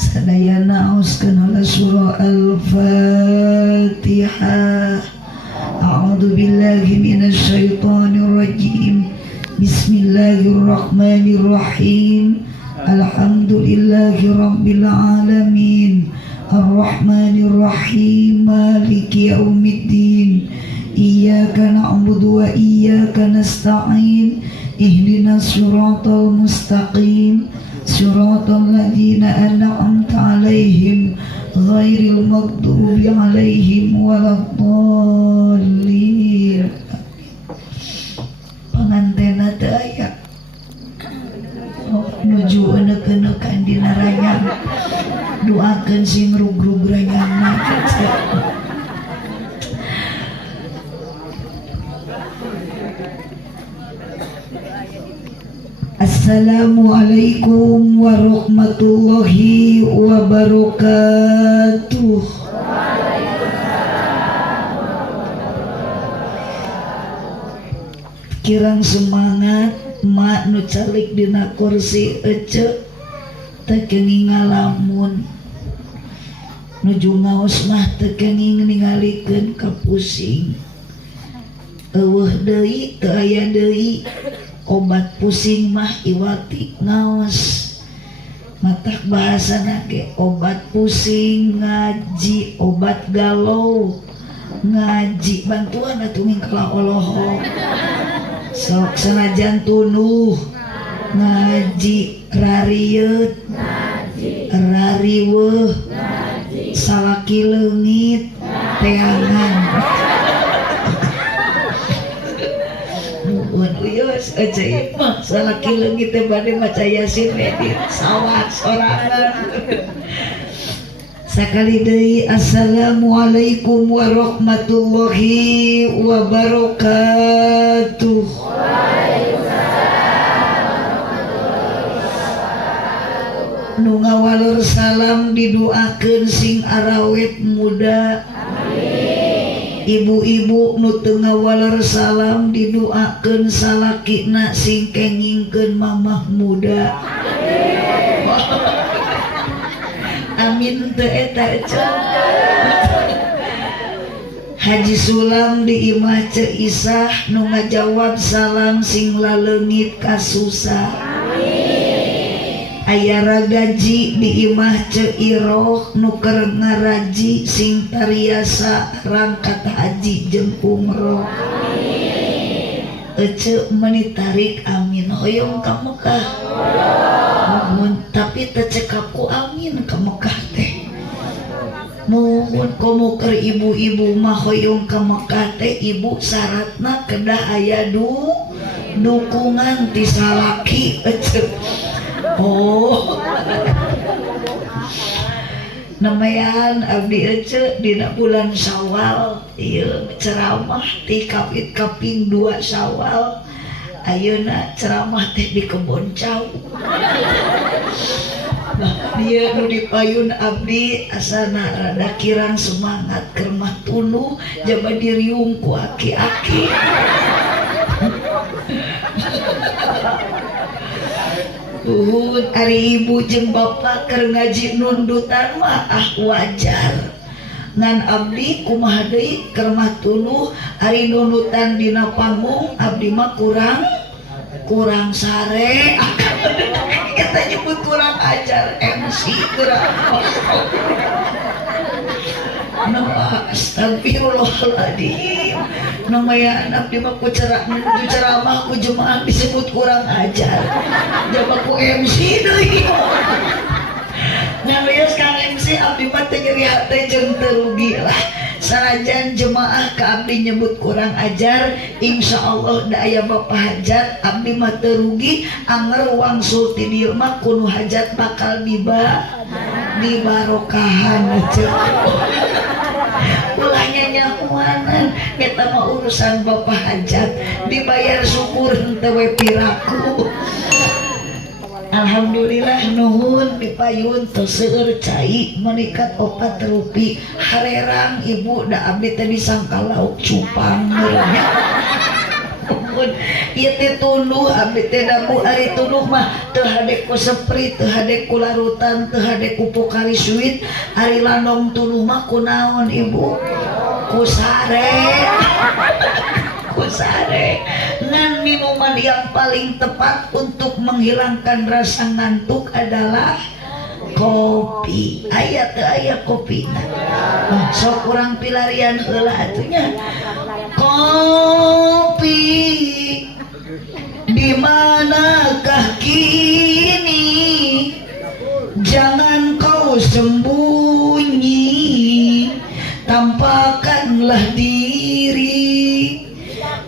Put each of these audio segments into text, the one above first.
Sadayana auskan ala surah Al-Fatihah. A'udzu billahi minasy syaithanir rajim. Bismillahirrahmanirrahim. Alhamdulillahi rabbil alamin. Ar-Rahmanir Rahim. Maliki yaumiddin. Iyyaka na'budu wa iyyaka nasta'in. Ihdinas siratal mustaqim. Siratal ladzina an'amta 'alaihim ghairil maghdubi 'alaihim waladdallin. Pangantena teu aya. Nuju euneuk-euneuk dina rayang. Doakeun sing rugrug rayangna. Assalamualaikum warahmatullahi wabarakatuh. Kirang semangat mak nu calik dina kursi ece teu kenging ngalamun. Nuju ngaos mah teu kenging ningalikeun ka pusing. Eueuh deui teu aya deui. Obat pusing mah iwati ngaos. Matak bahasana ge obat pusing ngaji, obat galau ngaji, bantuan atunging kala olohok. Sok sanajan tunuh ngaji, rarieut rariweuh salaki leungit teangan. Uyus ajaib mah salaki leungit teh bade maca Yasin edit sawat sorangan. Sakali deui assalamualaikum warahmatullahi wabarakatuh. Nu ngawaleur salam didoakeun sing arawet muda. Ibu-ibu nu teu ngawaleur salam didoakeun salakina sing kengingkeun mamah muda. Amin teu eta cenah. Haji Sulam di imah Ceu Isah nu ngajawab salam sing laleungit kasusah. Aya ragaji di imah Ceu Iroh nu keur ngaraji sing tariasa rangkat haji jeung umroh. Ece meuni tarik amin hoyong ka Mekah. Nuhun tapi teu cekap ku amin ka Mekah teh. Nuhun komo keur ibu-ibu mah hoyong ka Mekah teh ibu syaratna kedah aya dukungan ti salaki ece. Oh, namayan abdi ece dina bulan Syawal ieu ceramah ti kapit-kaping 2 Syawal. Ayeuna ceramah teh di Kebon Cau. Dia nu dipayun abdi asana rada kirang semangat keur mah tuluh jaba diriung ku aki-aki. Ari ibu jeung bapak keur ngaji nundutan mah wajar. Ngan abdi kumaha deui keur mah tuluh ari nundutan dina panggung abdi mah kurang sare. Kita nyebut kurang ajar MC kurang. Astagfirullahaladzim. Namanya abdi mah ku ceramah ku jemaah disebut kurang ajar. Jaba ku MC deui. Ngawios Kang MC abdi mah teu nyeri hate jeung teu rugi lah. Sanajan jemaah ka abdi nyebut kurang ajar, insyaallah da aya bapa hajat abdi mah teu rugi anger wangsul ti dieu mah kudu hajat bakal dibarokahan ulahnya nyahuanan eta mah urusan bapa hajat dibayar syukur henteu we piraku. Alhamdulillah nuhun dipayun teu seueur cai meningkat 4 rupi harerang ibu da abdi teh disangka lauk cupang. nuhun ieu teh tunduh abdi teh damu ari tunduh mah teu hade ku sepri teu hade ku larutan teu hade ku pokari suwit ari landong tunduh mah kunaon ibu ku sare ku sare ngan minuman yang paling tepat untuk menghilangkan rasa ngantuk adalah kopi. Aya teu aya kopi sok kurang pilarian heula atunya kopi di manakah kini jangan kau sembunyi tampakkanlah diri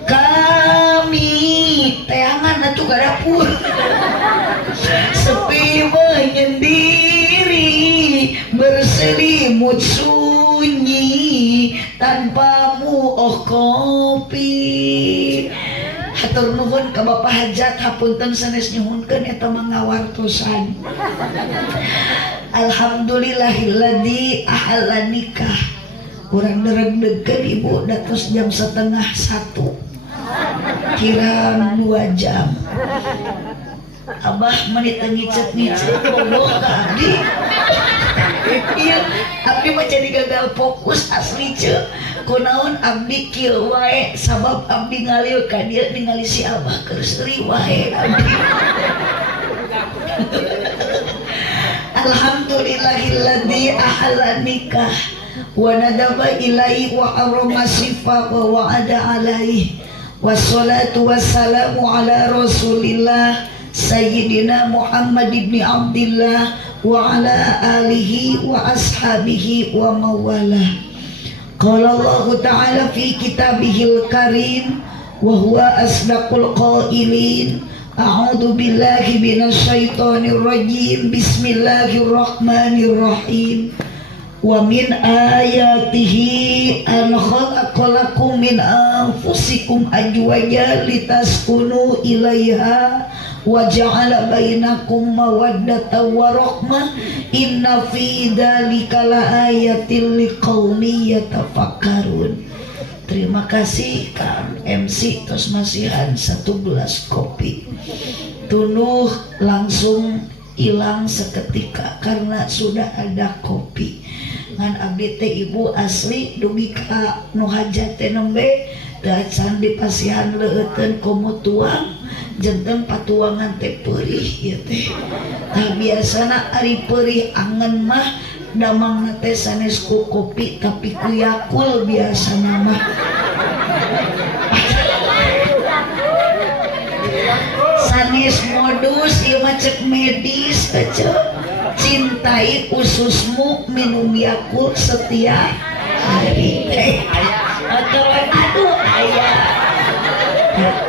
kami teangan atuh ka dapur sepi menyendiri berselimut sunyi tanpamu oh kopi. Hatur nuhun ka Bapak Hajat hapunten sanes nyuhunkeun eta mangawartosan. Alhamdulillahilladzi ahalla nikah. Urang dereg-degkeun ibu datos jam 12:30. Kirang 2 jam. Abah menit ngicet-ngicet bodoh ka abdi. Iya, abdi mah jadi gagal fokus asli ceu. Kunaon abdi kieu wae sabab abdi ngalieu ka dieu ningali si Abah keur seuri wae abdi. Alhamdulillahilladzi ahalla nikah wa nadaba ilaihi wa harrama sifa wa wa'ada alaihi wassalatu wassalamu ala rasulillah Sayyidina Muhammad ibn Abdillah wa ala alihi wa ashabihi wa mawalah. Qala Allah Ta'ala fi kitabihil karim wa huwa asdaqul qailin. A'udzu billahi minasyaitonir rajim. Bismillahirrahmanirrahim. Wa min ayatihi an khalaqalakum min anfusikum azwajan litaskunu ilaiha wa ja'ala bainakum mawaddatan wa rahmah inna fi dzalika laayatil liqaumin yatafakkarun. Terima kasih Kang MC tos masihan 1 gelas kopi. Tunuh langsung hilang seketika karena sudah ada kopi. Ngan abdi teh ibu asli dugi ka nu hajat teh nembe teu can dipasihan leueteun komo tuang janten patuangan teh peurih ieu teh. Tah biasana ari peurih angen mah damang teh sanes ku kopi tapi ku Yakult biasana mah. Sanes modus ieu mah cek medis aja. Cintai ususmu minum Yakult setiap hari. Aduh ayah.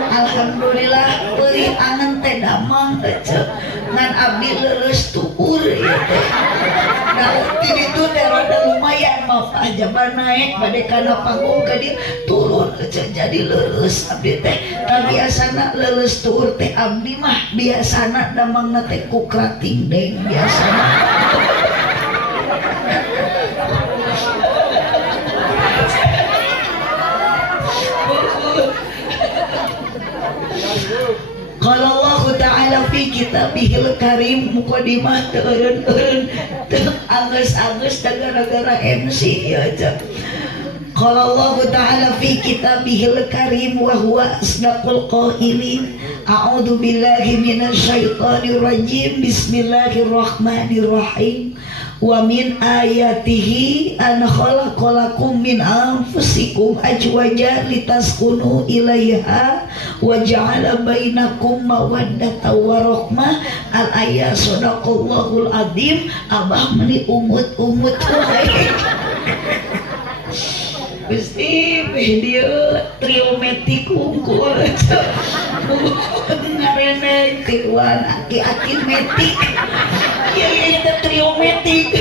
Alhamdulillah peurih angen teh damang aja. Ngan abdi leuleus tuur ieu teh. Nah, di ditu teh rada lumayan mah aja naik bade kana panggung ka dieu turun aja jadi leuleus abdi teh. Tah biasana leuleus tuur teh abdi mah biasana damangna teh ku krating deng biasana. Qala Allah Ta'ala fi kitabihil karim muqaddimah teureun-eureun teu angeus-angeus da gara-gara MC ieu aja. Qala Allah Ta'ala fi kitabihil karim wa huwa asdaqul qailin. A'udzu billahi minasyaitonir rajim. Bismillahirrahmanirrahim. Wa min ayatihi an khalaqalakum min anfusikum azwajan litaskunu ilaiha wa ja'ala bainakum mawaddatan wa rahmah. Al ayat sadaqallahul azim. Abah meni umut-umut wae. Gusti dia triometik unggul ngarene tiruan aki-aki metik ieu teh triometik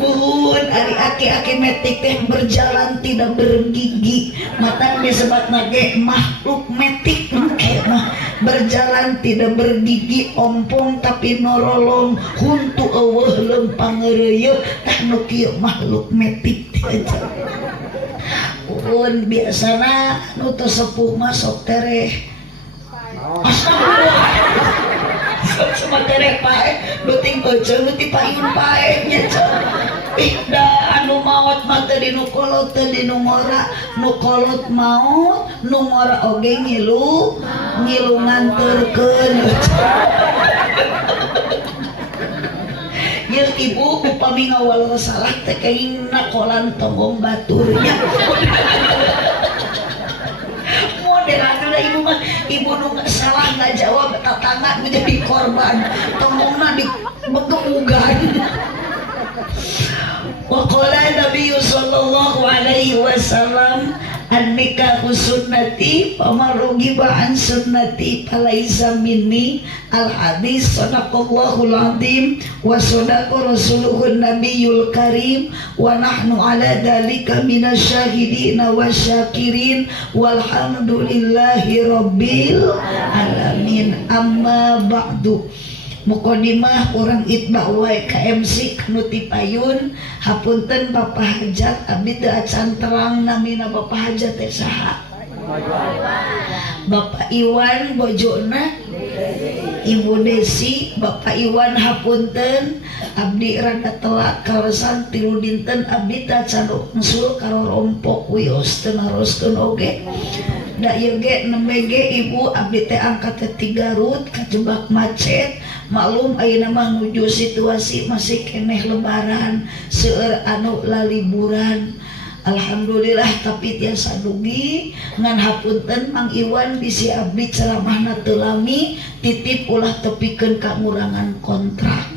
buhun ari aki-aki metik teh berjalan tidak bergigi mata disebutna ge makhluk metik make mah berjalan tidak bergigi ompong tapi norolong huntu eueuh lempang ngeureuyeuh tah nu kieu makhluk metik aja. nuhun biasana nu teu sepuh mah sok tereh. Astagfirullah. Sama tereh pae, nu ting euceun nu ti payun pae nya ceuk. Da anu maot mah teu di nu kolot teu di nu ngora, nu kolot maot, nu ngora oge ngilu nganterkeun. Yeun ibu upami ngawal salah teh kenging nakolan tonggong baturnya. Model ibu mah ibu nu salah nggak jawab tatangga menjadi korban tonggongna dibegebugan. Wa qala Nabi sallallahu alaihi wasallam an-nikahu sunnati faman rughiba an sunnati falaisa minni. Al-hadis sadaqallahul azim wa sadaqa rasuluhun nabiyul karim wa nahnu ala dzalika minasyahidina wasyakirin walhamdulillahi rabbil alamin. Amma ba'du. Mukodimah orang itba wae ka MC kanu ti payun. Hapunten Bapak Hajat abdi teu acan terang namina Bapak Hajat teh saha? Bapak Iwan bojona Ibu Desi. Bapak Iwan hapunten abdi rada telak kalesan 3 dinten abdi teu acan ngsul karo rompok wios teu naroskeun oge. Da ieu ge nembe ge ibu abdi teh angkat teh 3 Garut kajebak macet. Maklum ayeuna mah nuju situasi masih keneh lebaran seueur anu laliburan. Alhamdulillah tapi tiasa dugi ngan hapunten Mang Iwan bisi abdi ceramahna teu lami titip ulah tepikeun kangurangan kontrak.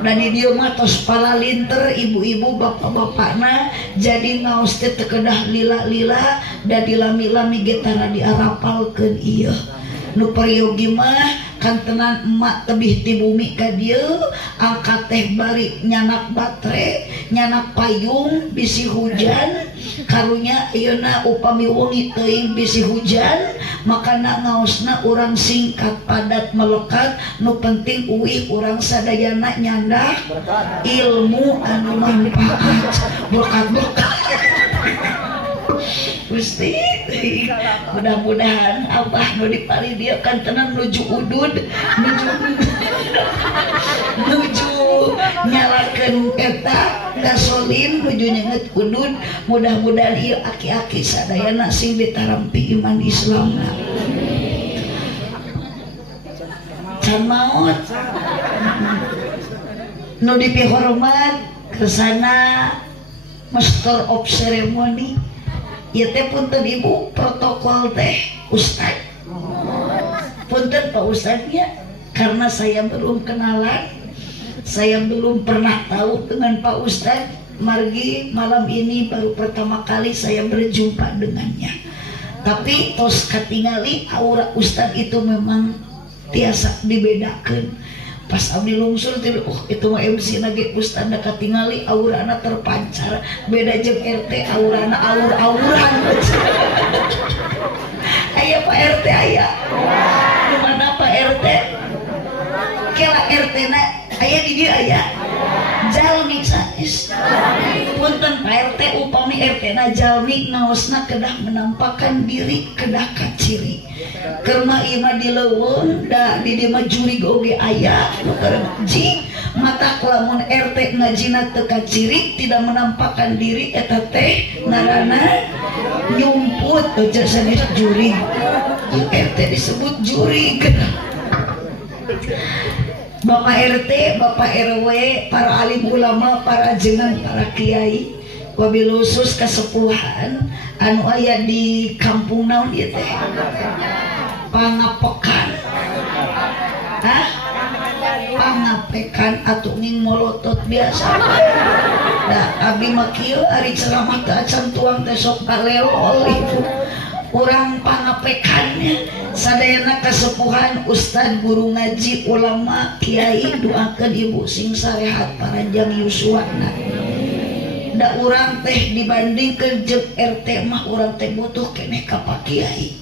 Dan di dieu mah tos palalinter ibu-ibu bapak-bapakna jadi ngaos teh teu kedah lila-lila da dilami-lami ge tara diarapalkeun ieu. Nu periogi mah kantenan emak tebih ti bumi ka dieu angkat teh bari nyanak batre nyanak payung bisi hujan karunya ayeuna upami wengi teuing bisi hujan makana ngaosna urang singkat padat melekat nu penting uih urang sadayana nyandak ilmu anu manfaat berkat-berkat. Gusti mudah-mudahan Abah nu dipari dia kan tenang nuju udud nuju nyalakeun eta gasolin nuju nyenget udud. Mudah-mudahan ieu aki-aki sadayana sing ditarampi iman Islamna can maot nu dipihormat kesana master of ceremony. Ya teh punten ibu protokol teh Ustad. Punten Pak Ustadnya karena saya belum kenalan, saya belum pernah tahu dengan Pak Ustad. Margi malam ini baru pertama kali saya berjumpa dengannya. Tapi tos katingali aura Ustad itu memang tiasa dibedakan. Pas abdi lungsur itu mah MC nage Ustad da katingali aurana terpancar beda jeung RT aurana aur-auran. Aya Pak RT aya. Di mana Pak RT? Kela RT na aya di dieu aya. Jalmi sanes. Punten Pak RT upami RT na jalmi ngaosna kedah menampakkan diri kedah kaciri. Kerma ima dileuweun da di dieu mah juri oge aya nu ji mata lamun RT ngajina teu kaciri tidak menampakkan diri eta teh ngaranna nyumput aja sanes juri. RT disebut juri. Bapak RT, Bapak RW, para alim ulama, para jeneng, para kiai, wabil khusus kasepuhan anu aya di kampung naon ieu teh? Pangapekan. Hah? Pangapekan atuh nging molotot biasa. Da abdi mah kieu ari ceramah teh acan tuang teh sok kalelol itu. Urang pangapekannya sadayana kasepuhan Ustad guru ngaji ulama kiai doakeun ibu sing sarehat paranjang yuswana. Da urang teh dibandingkeun jeung RT mah urang teh butuh keneh ka Pak Kiai,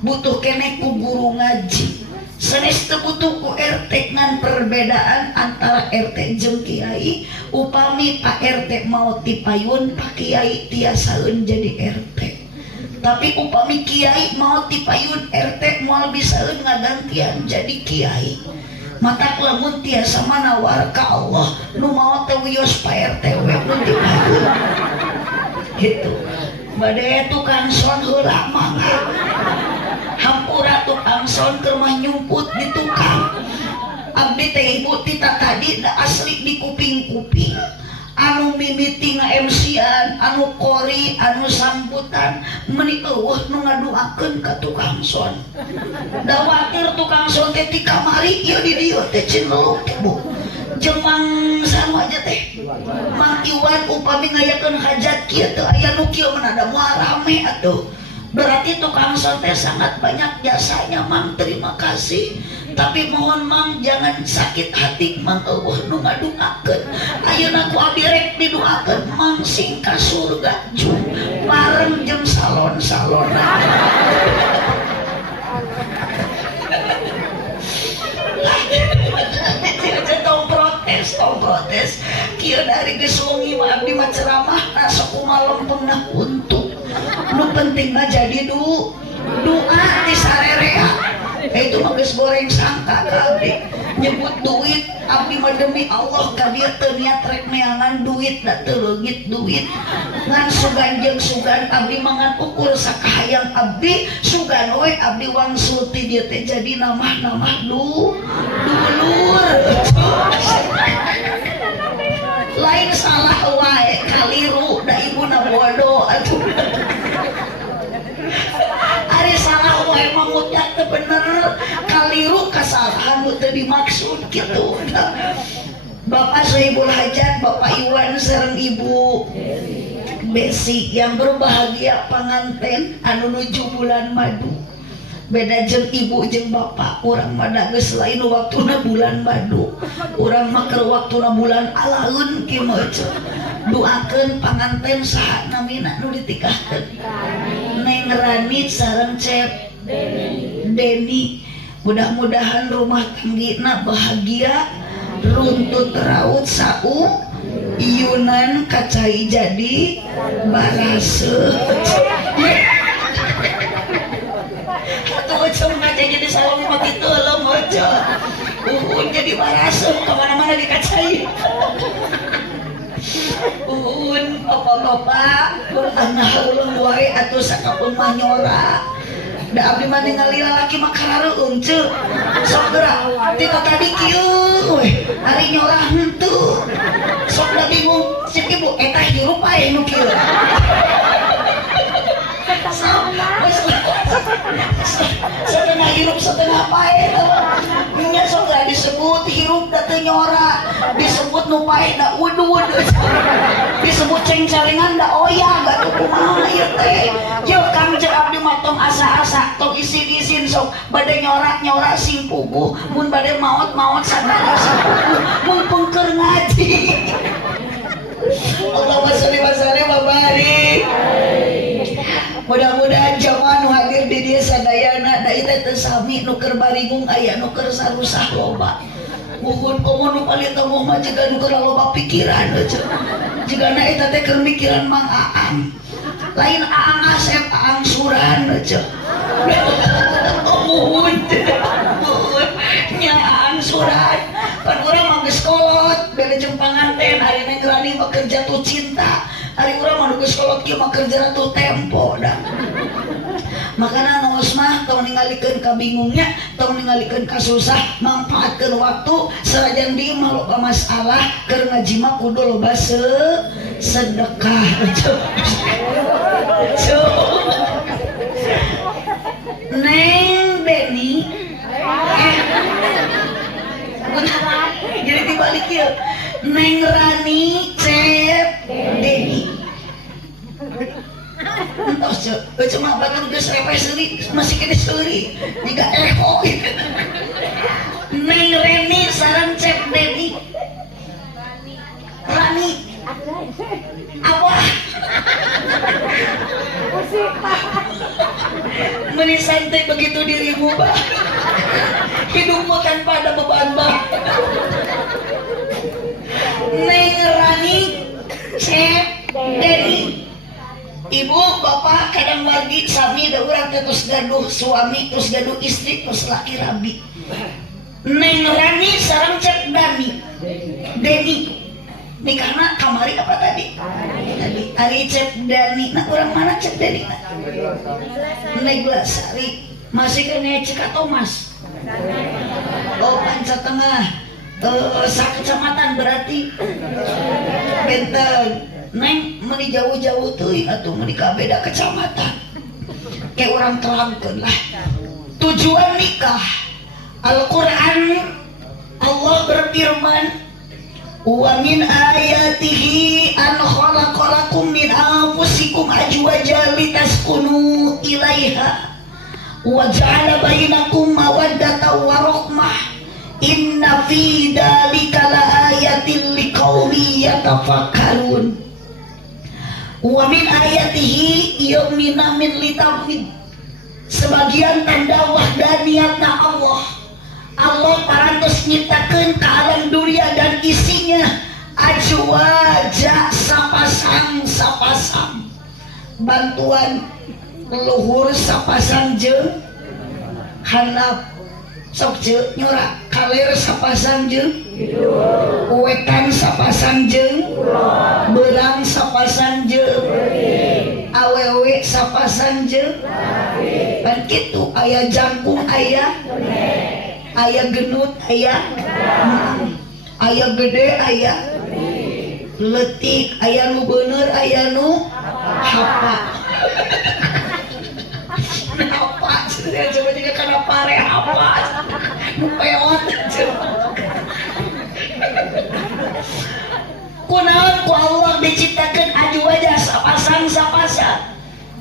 butuh keneh ku guru ngaji. sanes teu butuh ku RT ngan perbedaan antara RT jeung kiai. Upami Pak RT mau dipayun, Pak Kiai tiasaeun jadi RT. Tapi upami kiai mau dipayun, RT moal bisaeun ngagantian jadi kiai. Mata lamun tiasa manawar ka Allah nu mau teu wios Pak RT we nu dipayun. Gitu. Bade tukang son heula mangga. Hampura tukang son keur mah nyumput di tukang. Abdi teh ibu tita tadi da asli di kuping-kuping. Anu mimiti nga-MC-an, anu kori, anu sambutan, meuni eueuh nu ngaduakeun ka tukang son. Da watir tukang son teh ti kamari ieu di dieu teh cinluk teh Bu. Jeung Mang sanu aja teh. Mang Iwan upami ngayakeun hajat kieu teu aya nu kieu menada moal rame atuh. Berarti tukang son teh sangat banyak jasanya Mang, terima kasih. Tapi mohon Mang jangan sakit hati Mang eueuh nu ngaduakeun. Ayeuna ku abdi rek didoakeun Mang sing ka surga cu bareng jeung salon-salona. Tong protes kieu dari geus wengi mah abdi mah ceramah sok kumaha lempengna untuk nu penting mah jadi doa di sarerea. Itu mah geus goreng sangka ka abdi nyebut duit abdi mah demi Allah ka dieu teu niat rek neangan duit da teu leungit duit ngan sugan jeung sugan abdi mah ngan ukur sakahayang abdi sugan we abdi wangsul ti dieu teh jadi namah-namah dulur. Lain salah wae kaliru da ibuna bodoh atuh. Ari salah wae mah mutlak teu bener, kaliru kasalahan nu teu dimaksud kitu. Bapak Sohibul Hajat, Bapak Iwan sareng Ibu Besi yang berbahagia panganten anu nuju bulan madu. Beda jeung ibu jeung bapak, urang mah da geus lain waktuna bulan madu. Urang mah keur waktuna bulan alaeun kieu mah. Doakeun panganten saha namina nu ditikahkeun. Neng Rani sareng Cep Deni. Mudah-mudahan rumah tanggina bahagia, runtut raut sau, iyunan kacai jadi baraseuh. Atuh ngaca jadi salami mah kitu heula mojo. Jadi baraseuh kemana-mana dikacai. Bapak-bapak beranah ulang wae atuh sakapun mah nyora. Da abdi mah ningali lalaki mah karareueung ceuk. Sok geura tina tadi kieu we ari nyora henteu. Sok da bingung cek ibu eta hirup aya nu kieu. Setengah hirup setengah pae nya sok gak disebut hirup da teu nyora, disebut nu pae da udud, disebut cengcalengan da oyah gak tuh kumaha ieu teh. Yo Kang cek abdi mah tong asa-asa tong isin-isin sok bade nyora-nyora sing puguh, mun bade maot-maot sadaya sing puguh, mun pengker ngaji. Allahumma sholli wa sallim wa barik. Mudah-mudahan jamaah nu hadir di dieu sadayana da ieu teh sami nu keur baringung aya nu keur sarusah loba. Muhun komo nu paling teueuh mah jiga nu keur loba pikiran aja. Jigana eta teh keur mikiran Mang Aang. Lain Aang Asep, Aang Suran aja. Muhun. Nya Aang Suran. Pan urang mah geus kolot, bere jeung panganten ari Neng Rani mah keur jatuh cinta. Ari urang mah geus kolot kieu mah keur jatuh tempo dah. Makana nongos mah tong ningalikeun kabingungnya, tong ningalikeun kasusah, manfaatkeun waktu sarajan dieu mah loba masalah, keur ngaji mah kudu loba sedekah. Neng Deni jadi dibalik ya Neng Rani Cep Deni entos cuma bagian geus repes seuri masih kene seuri jika eho gitu. Neng Reni sareng Cep Deni Rani apa meni santai begitu dirimu Pak. hidupmu tanpa ada beban bah. Neng Rani Cep Deni ibu bapak kadang margi sami da urang terus gaduh suami terus gaduh istri terus laki rabi. Neng Rani sareng Cep Dani Deni nikahna kamari apa tadi? Ari Cep Dani. Nah orang mana Cep Dani? Neglasari. Masih kena Cika Thomas. Oh Panca Tengah. Sakecamatan berarti. Benten. Neng meni jauh-jauh tuh atau meni beda kecamatan. Kayak orang terangkan lah. Tujuan nikah. Al-Quran Allah berfirman wa min ayatihi an khalaqalakum min anfusikum azwajan litaskunu ilaiha wa ja'ala bainakum mawaddatan wa rahmah inna fi dzalika laayatin liqaumin yatafakkarun. Wa min ayatihi yu'mina min litawhid sebagian tanda wahdaniyatna Allah parantos nyiptakeun ka alam dunia dan isinya ajwaja sapasang bantuan luhur sapasang jeung handap sok jeung nyorak kalir sapasang jeung wetan sapasang jeung beurang sapasang jeung awewe sapasang jeung pan kitu aya jangkung aya genut aya gede aya letik aya nu bener aya nu hapa apa coba juga kana pare apa nu peot kunaon ku Allah diciptakeun ajwaja sapasang.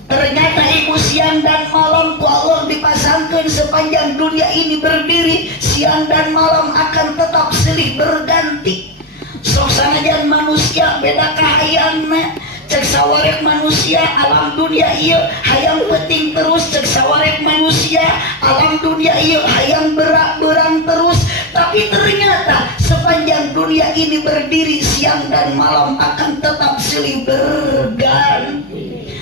Ternyata ibu siang dan malam ku Allah dipasangkan sepanjang dunia ini berdiri. Siang dan malam akan tetap silih berganti. Sok sanajan manusia beda kahayangna. Cek sawarek manusia alam dunia ieu hayang penting terus. Cek sawarek manusia alam dunia ieu hayang berak-berang terus. Tapi ternyata sepanjang dunia ini berdiri siang dan malam akan tetap silih berganti.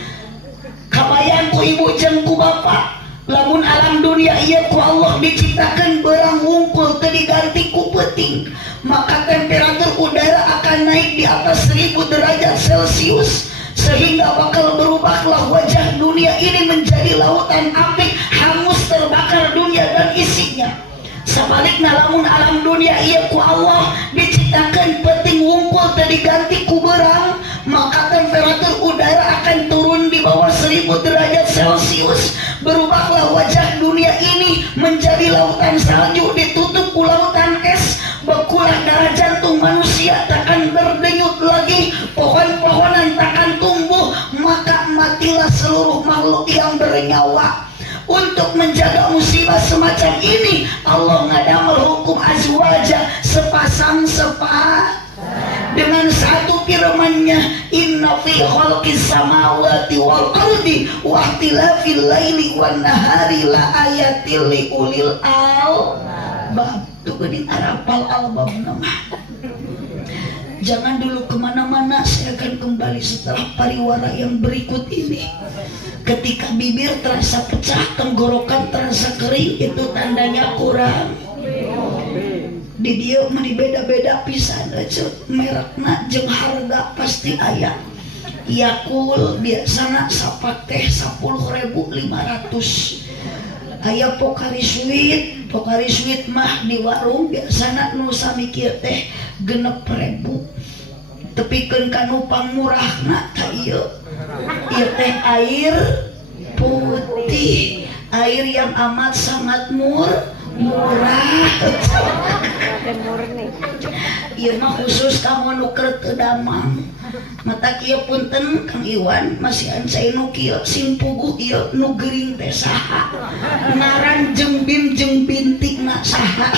Kabayang ku ibu jeung ku bapak lamun alam dunia ieu ku Allah diciptakeun beurang wungkul teu diganti ku peuting, maka temperatur udara akan naik di atas 1000 derajat Celcius sehingga bakal berubahlah wajah dunia ini menjadi lautan api hangus terbakar dunia dan isinya. Sebaliknya lamun alam dunia ieu ku Allah diciptakeun peuting wungkul teu diganti ku beurang, maka temperatur udara akan turun di bawah 1000 derajat Celcius. Berubahlah wajah dunia ini menjadi lautan salju ditutup ku lautan es. Bekulah darah jantung manusia takkan berdenyut lagi, pohon-pohonan takkan tumbuh, maka matilah seluruh makhluk yang bernyawa. Untuk menjaga musibah semacam ini Allah ngadamel hukum azwaja sepasang dengan satu firman-Nya inna fi khalqis samawati wal ardi wa ikhtilafil laili wan nahari la ayatil li ulil albab. Tuh geuning arapal albab nama. Jangan dulu kemana-mana, saya akan kembali setelah pariwara yang berikut ini. Ketika bibir terasa pecah, tenggorokan terasa kering, itu tandanya kurang. Di dia mah beda-beda pisan aja merekna jeung harga pasti aya. Yakul biasana sapak teh 10.500. Aya Pocari Sweet mah di warung biasana nu samikir teh 6.000. Tepikeun ka nu pangmurahna tah ieu. Ieu teh air putih, air yang amat sangat murah. Ieu mah khusus kamu nu keur teu damang. Mata kieu punten Kang Iwan, masih ancai nu kieu sing puguh ieu nu geuring teh saha? Ngaran Jengbim jeung bintikna saha?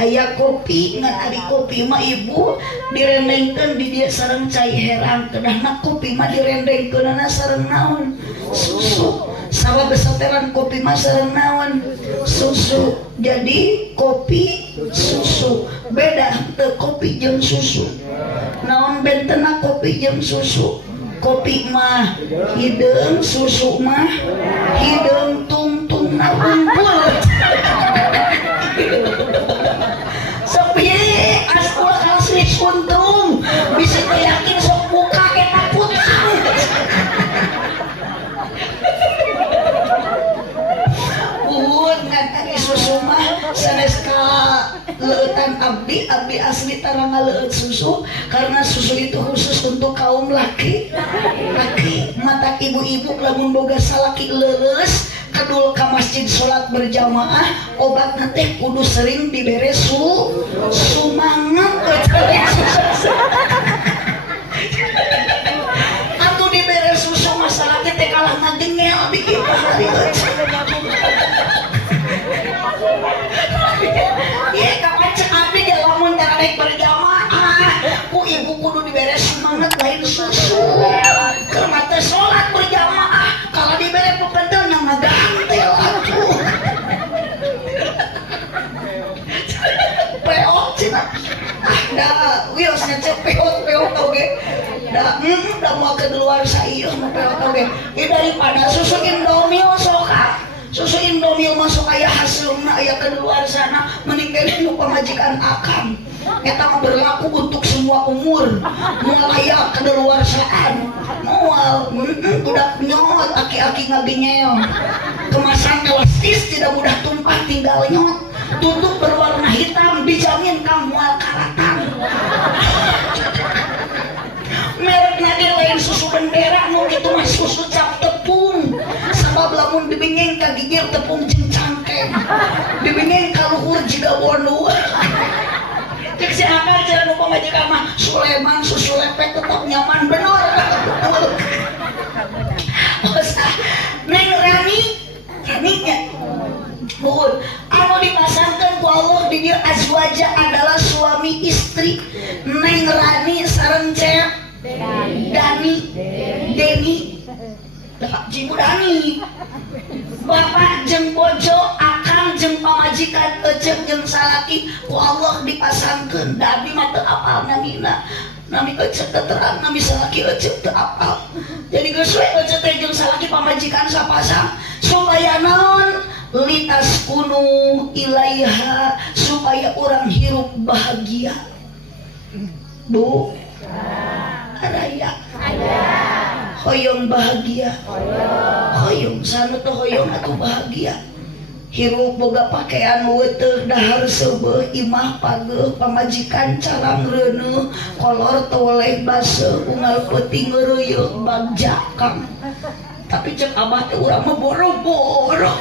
Aya kopi ngan ari kopi mah ibu direndengkeun di dieu sareng cai herang, kedahna kopi mah direndengkeunana sareng naon? Susu. Sawa besateran kopi mah sareng naon? Susu. jadi kopi susu beda teu kopi jeung susu naon bentena kopi jeung susu kopi mah hideung susu mah hideung tungtung na unggul sepi asal kasih untung bisa yakin sok buka eta putang ngantari susu mah sanes ka leutan abdi asli tara ngaleut susu karena susu itu khusus untuk kaum laki mata ibu-ibu lamun boga salaki leureus kadul ka masjid salat berjamaah obat teh kudu sering dibere sumanget atuh dibere susu masalah teh kalah ngagengel bikin hari iya kapan cek abdi dia lamun tara naik berjamaah ku ibu kudu dibere semangat lain susu keur mata salat berjamaah kalau dibere pepentel yang ngagantel atuh peot cenah da wios ngecek peot oge da mau keluar saieuh mah peot oge daripada susu Indomie susu Indomie masuk aya hasilna aya keluar sana mending nu pamajikan akang eta mah berlaku untuk semua umur moal aya kedaluarsaan moal budak nyot aki-aki ngagenyel kemasan elastis tidak mudah tumpah tinggal nyot tutup berwarna hitam dijamin kang moal karatang merekna dia lain susu bendera nu kitu mah susu cap tepung sabab lamun dibingeng ka gigir tepung jeung cangkeng dibingeng ka luhur jiga bondu cek si akal cara nu pamajikan mah Sulaiman susu lepek tetap nyaman bener Neng Rani nya mohon anu dipasangkeun ku Allah di dieu azwaja adalah suami istri Neng Rani sareng Cep Deni Cibu Dani bapak jeung bojo akang jeung pamajikan eceuk jeung salaki ku Allah dipasangkeun da abdi mah teu apal namina nami eceuk teh terang nami salaki eceuk teu apal jadi geus we eceuk teh jeung salaki pamajikan sapasang supaya naon litas kunu ilaiha supaya orang hirup bahagia Bu Araya hoyong bahagia hoyong sanu teh hoyong atuh bahagia hirup boga pakaian weuteuk dahar seubeuh imah pageuh pamajikan carang reuneuh kolor toleh baseuh unggal peuting ngeureuyeuh bagjakang tapi cek abah teh urang mah boro-boro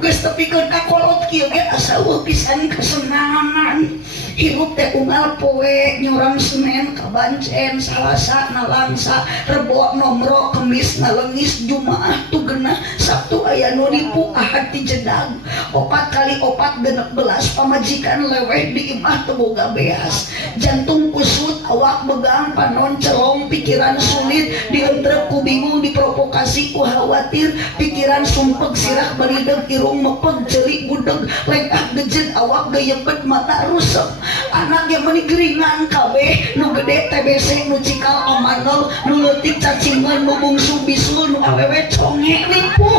geus tepikeun ka kolot kieu ge asa weuh pisan kesenangan hirup teh unggal poe nyorang Senin kabancen Salasa nalangsa Rebo nomro Kemis nalengis Jumaah tugenah Sabtu aya nu nipu Ahad ti jedag 4 kali 4 16 pamajikan leweh di imah teu boga beas jantung kusut awak begang panon celong pikiran sulit dientrep ku bingung diprovokasi ku khawatir pikiran sumpeg sirah barideg irung mepeg jeri budeg lengah gejet awak geyebet mata rusep anak yang menigeringan kabeh nu gede TBC nu cikal omanol nu leutik cacingan nu bungsu bisul nu awewe conge nipu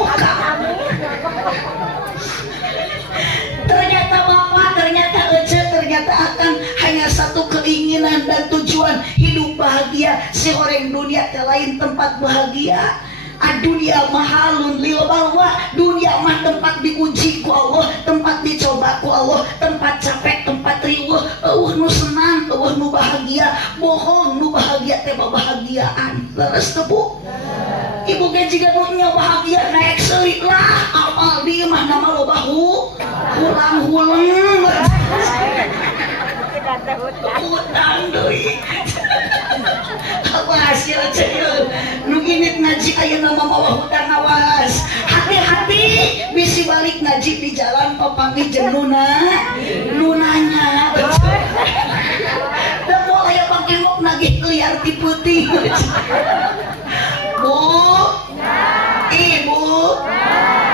ternyata bapak ternyata ece ternyata akan hanya satu keinginan dan tujuan hidup bahagia si orang dunia teh lain tempat bahagia dunia mahalun lil balwa dunia mah tempat diuji ku Allah tempat dicoba ku Allah tempat capek tempat riweuh nu senang nu bahagia bohong nu bahagia teh bahagiaan leres teu Bu ibu ge jiga nu nya bahagia naik seuit lah apal di mah nama loba hulang-hulang hutang deui apa hasil ceuh nu ginit ngaji aya nama mawa hutang awas hati-hati bisi balik ngaji di jalan papanggih jeung nunanya da moal aya pangkengok nagih liar ti peuting Bu Ibu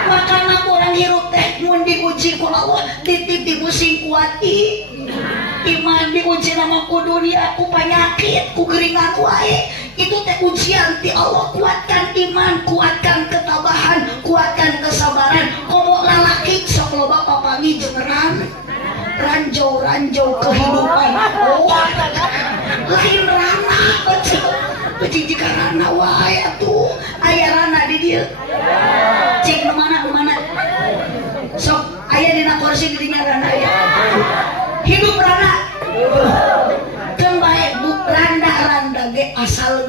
makana urang hirup teh mun diuji ku Allah iman diuji nama ku dunia ku penyakit ku geringan wae itu teh ujian ti Allah. Kuatkan iman, kuatkan ketabahan, kuatkan kesabaran. Komo lalaki sok loba papangi jeung ranjau kehidupan. Oh lain rana peci jika rana wae atuh aya rana di dieu cik mana sok aya dina kursi dirinya rana ya hidup rana keun bae bu randa ge asal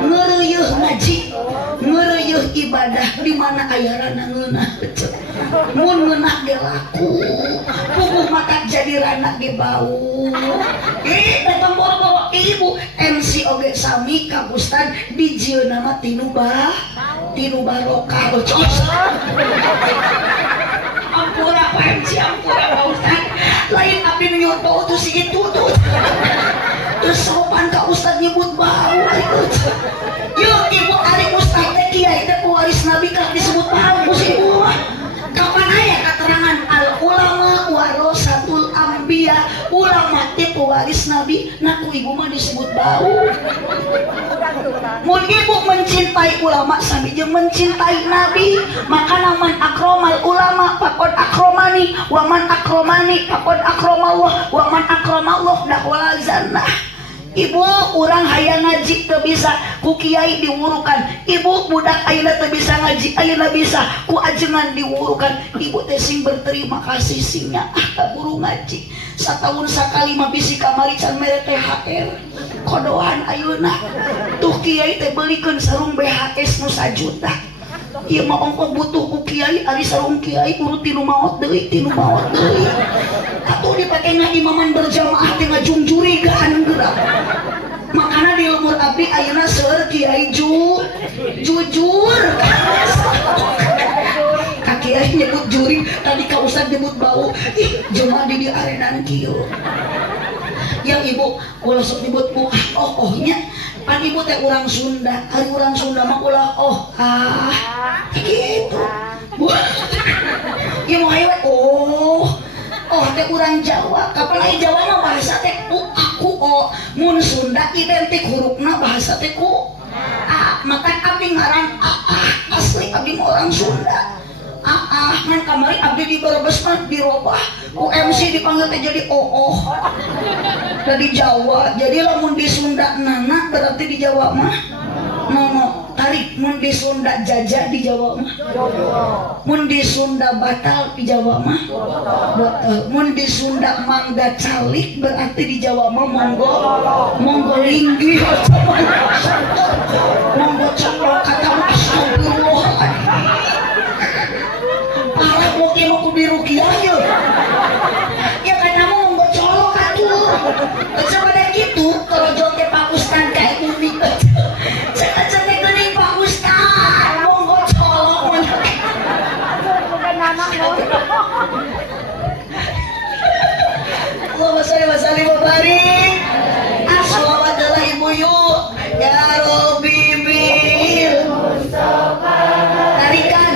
ngeureuh ngaji ngeureuh ibadah di mana aya rana ngeunah mun ngeunah ge laku puguh mata jadi rana ge bau datang bawa ibu MC oge sami ka Ustad dijieun nama tinu barokah cos ampura Pak MC ampura Pak Ustad lain abdi nyuruh bau tuh si itu tuh terus sopan ka Ustad nyebut bau yuk ibu ari Ustad teh kiai teh pewaris nabi kah disebut bau si ibu kapan aya keterangan al ulama warasatul anbiya ulama teh pewaris nabi nah ku ibu mah disebut bau mun ibu mencintai ulama sami jeung mencintai nabi maka man akramal ulama faqad akramani wa man akramani faqad akramallah wa man akramallah dahwal jannah. Ibu urang hayang ngaji teu bisa ku kiai diwurukan, ibu budak ayeuna teu bisa ngaji ayeuna bisa ku ajengan diwurukan. Ibu teh sing berterima kasih singnya kaburu ngaji satahun sakali mah bisi kamari can mere THR kodoan ayeuna tuh kiai teh beulikeun sarung BHS nu 1 juta. Ieu mah ongko butuh ku kiai ari sarung kiai urut tinu maot deui atuh dipake ngaimaman berjamaah teh ngajungjurigaan geura. Makana di umur abdi ayeuna seueur kiai jujur ka kiai nyebut juri tadi ka ustad nyebut bau ih jelema di dieu arenan kieu yang ibu ulah sok nyebut ohnya pan ibu teh urang Sunda ari urang Sunda mah ulah gitu ieu mah hewe teh urang Jawa kapan aya Jawa mah bahasa teh aku mun Sunda identik hurufna bahasa teh ku maka abdi ngaran asli abdi orang Sunda kan kamari abdi di Brebes mah dirobah MC dipanggil teh jadi dari Jawa jadi lamun di Sunda nana berarti di Jawa mah nono tarik mun di Sunda jajah di Jawa mah mun di Sunda batal di Jawa mah mun di Sunda mangga calik berarti di Jawa mah monggo linggi monggo coklo kata astagfirullah parah mungkin mau kubiru kiai ya kan kamu monggo colok atuh sebenarnya gitu kalau joget Pak Ustad kayak unik cek geuning Pak Ustad monggo colok bukan nama Allahumma sholli wa sallim wa barik asalamualaikum ibu yuk ya Rabbi bil Mustafa tarikan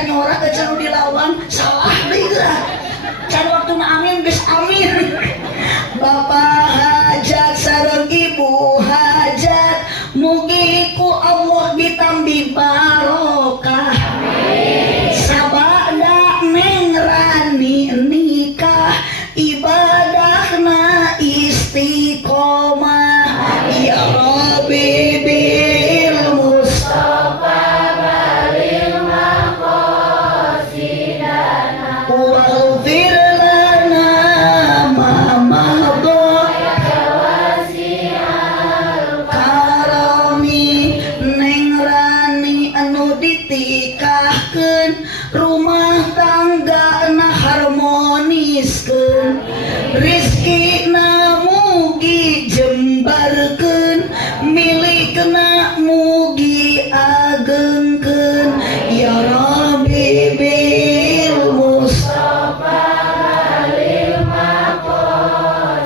nyora ke canu dilawan salah deh can waktu na amin geus amin bapak hajat sareng ibu hajat mugi ku Allah ditambi barokah sabada neng rani nikah ibadahna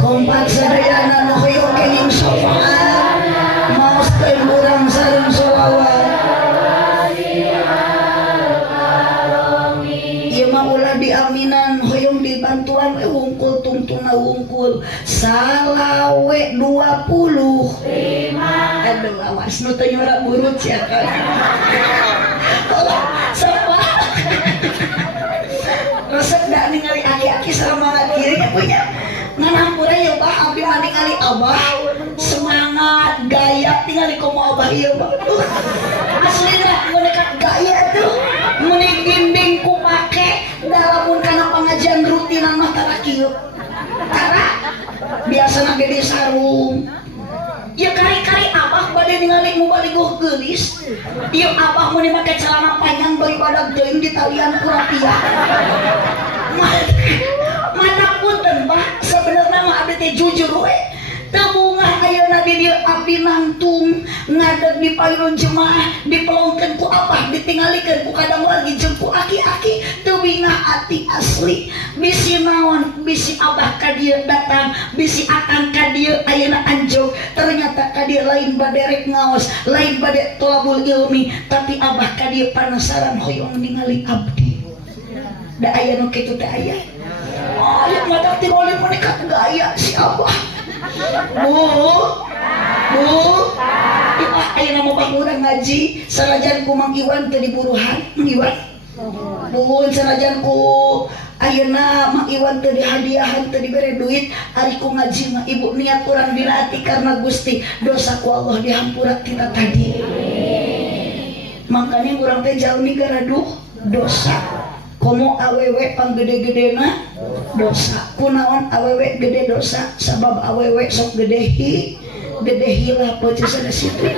kompak sadayana nu hoyong kenging sofaan maos teh urang sareng sholawat ieu mah ulah diaminan hoyong dibantuan wungkul tungtungna wungkul salawe 20 aduh awas nu teu nyora burut sia kan resep dah ningali aki-aki semangat kiri punya nganampura ya bah abdi mah ningali abah semangat gaya tinggali komo abah ieu mah aslina mereka gaya tuh meuning bimbing ku make dalamun kana pengajian rutinan mah tara kieu tara biasana ge di sarung ya kari-kari abah bade ningali mubaliguh geulis ieu abah mun make celana panjang daripada teuing di talian ku rapiah mana punten bah sebenarnya mah abdi teh jujur we teu bungah ayeuna di dieu abdi nangtung ngadeg di payun jemaah dipelongkeun ku abah ditingalikeun ku kadang lagi jeung ku aki-aki teu bingah ati asli bisi naon bisi abah ka dieu datang bisi akang ka dieu ayeuna anjog ternyata ka dieu lain bade rek ngaos lain bade tolabul ilmi tapi abah ka dieu penasaran hoyong ningali abdi da aya nu kitu teh aya aya madak ti boleh menikah gaya si abah bu ipa aya nama bangunan ngaji sanajan ku Mang Iwan teu diburuhan Mang Iwan nuhun sanajan ku ayeuna Mang Iwan teu dihadiahan teu dibere duit ari ku ngaji mah ibu niat urang dina ati karena Gusti dosa ku Allah dihampura kita tadi makanya urang teh jalmi garaduh dosa komo awewe panggede-gedena dosa kunaon awewe gede dosa sabab awewe sok gede hilah peuceus ada situ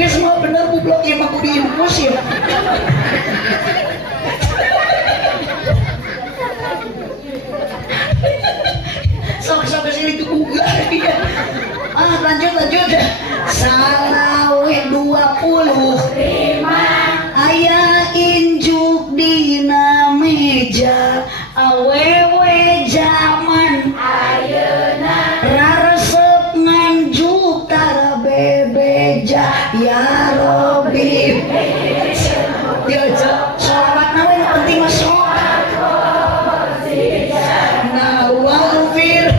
geus mah bener bublok ieu mah kudu diimpus ya sok sini kebuga lanjut salawe 20 aya injuk dina meja awewe zaman ayeuna raresep nganjuk tara bebeja ya Robi yo sholawat nawe penting mah sholawat nawafir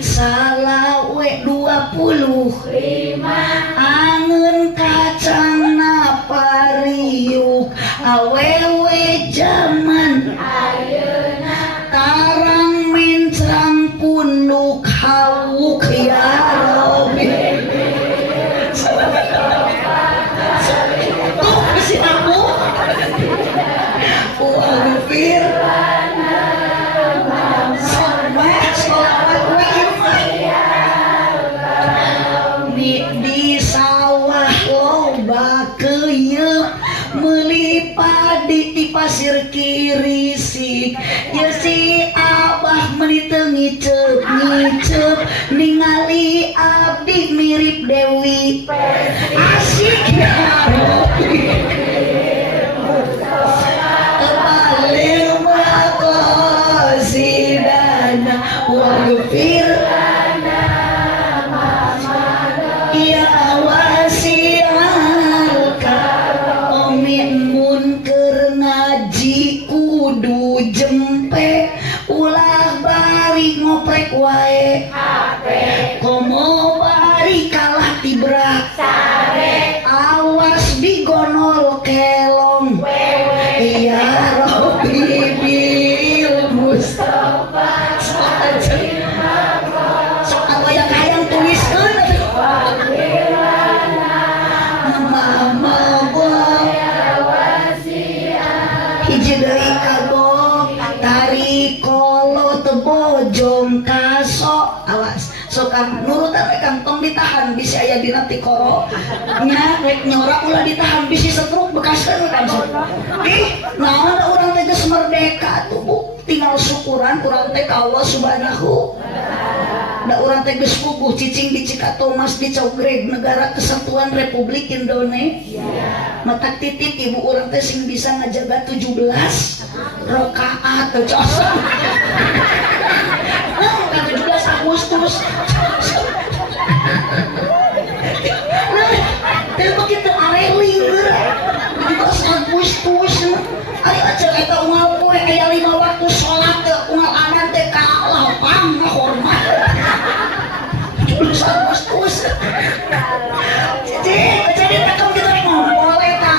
salawe 25 angeun kacangna pariuk awewe zaman ayeuna tarang mincrang punduk hawuk ya Robi tuh bisi aku wafir di sawah loba keuyeuk meuli padi di pasir kirisik ya si abah meuli teu ngicep ningali abdi mirip Dewi asik ya Robi tebalil maqasidana wa ghfir ya wasi'al karomin munker ngaji kudu jempe ulah bari ngoprek wae komo bari kalah tibrak sare awas digonol kelong ya Robi bil Mustafa sok apa yang hayang tuliskeun hiji deui kagok tari kolot bojong kaso awas sok kang nurutan kang tong ditahan bisi aya dina tikoro nya rek nyorak ulah ditahan bisi setruk bekaskeun kan sok ih naon urang teh geus merdeka tuh Bu tinggal syukuran urang teh ka Allah subhanahu da urang teh geus puguh cicing di Cikatomas di Cogreg Negara Kesatuan Republik Indonesia. Matak titip ibu urang teh sing bisa ngajaga 17 rakaat teh coba. Kan 17 Agustus. Teh begitu areling geura. 17 Agustus. Ayo aja eta unggal poe aya 5 waktu salat teh unggal adan teh kalapang hormat. 17 Agustus. Jadi takam kita ngompol eta.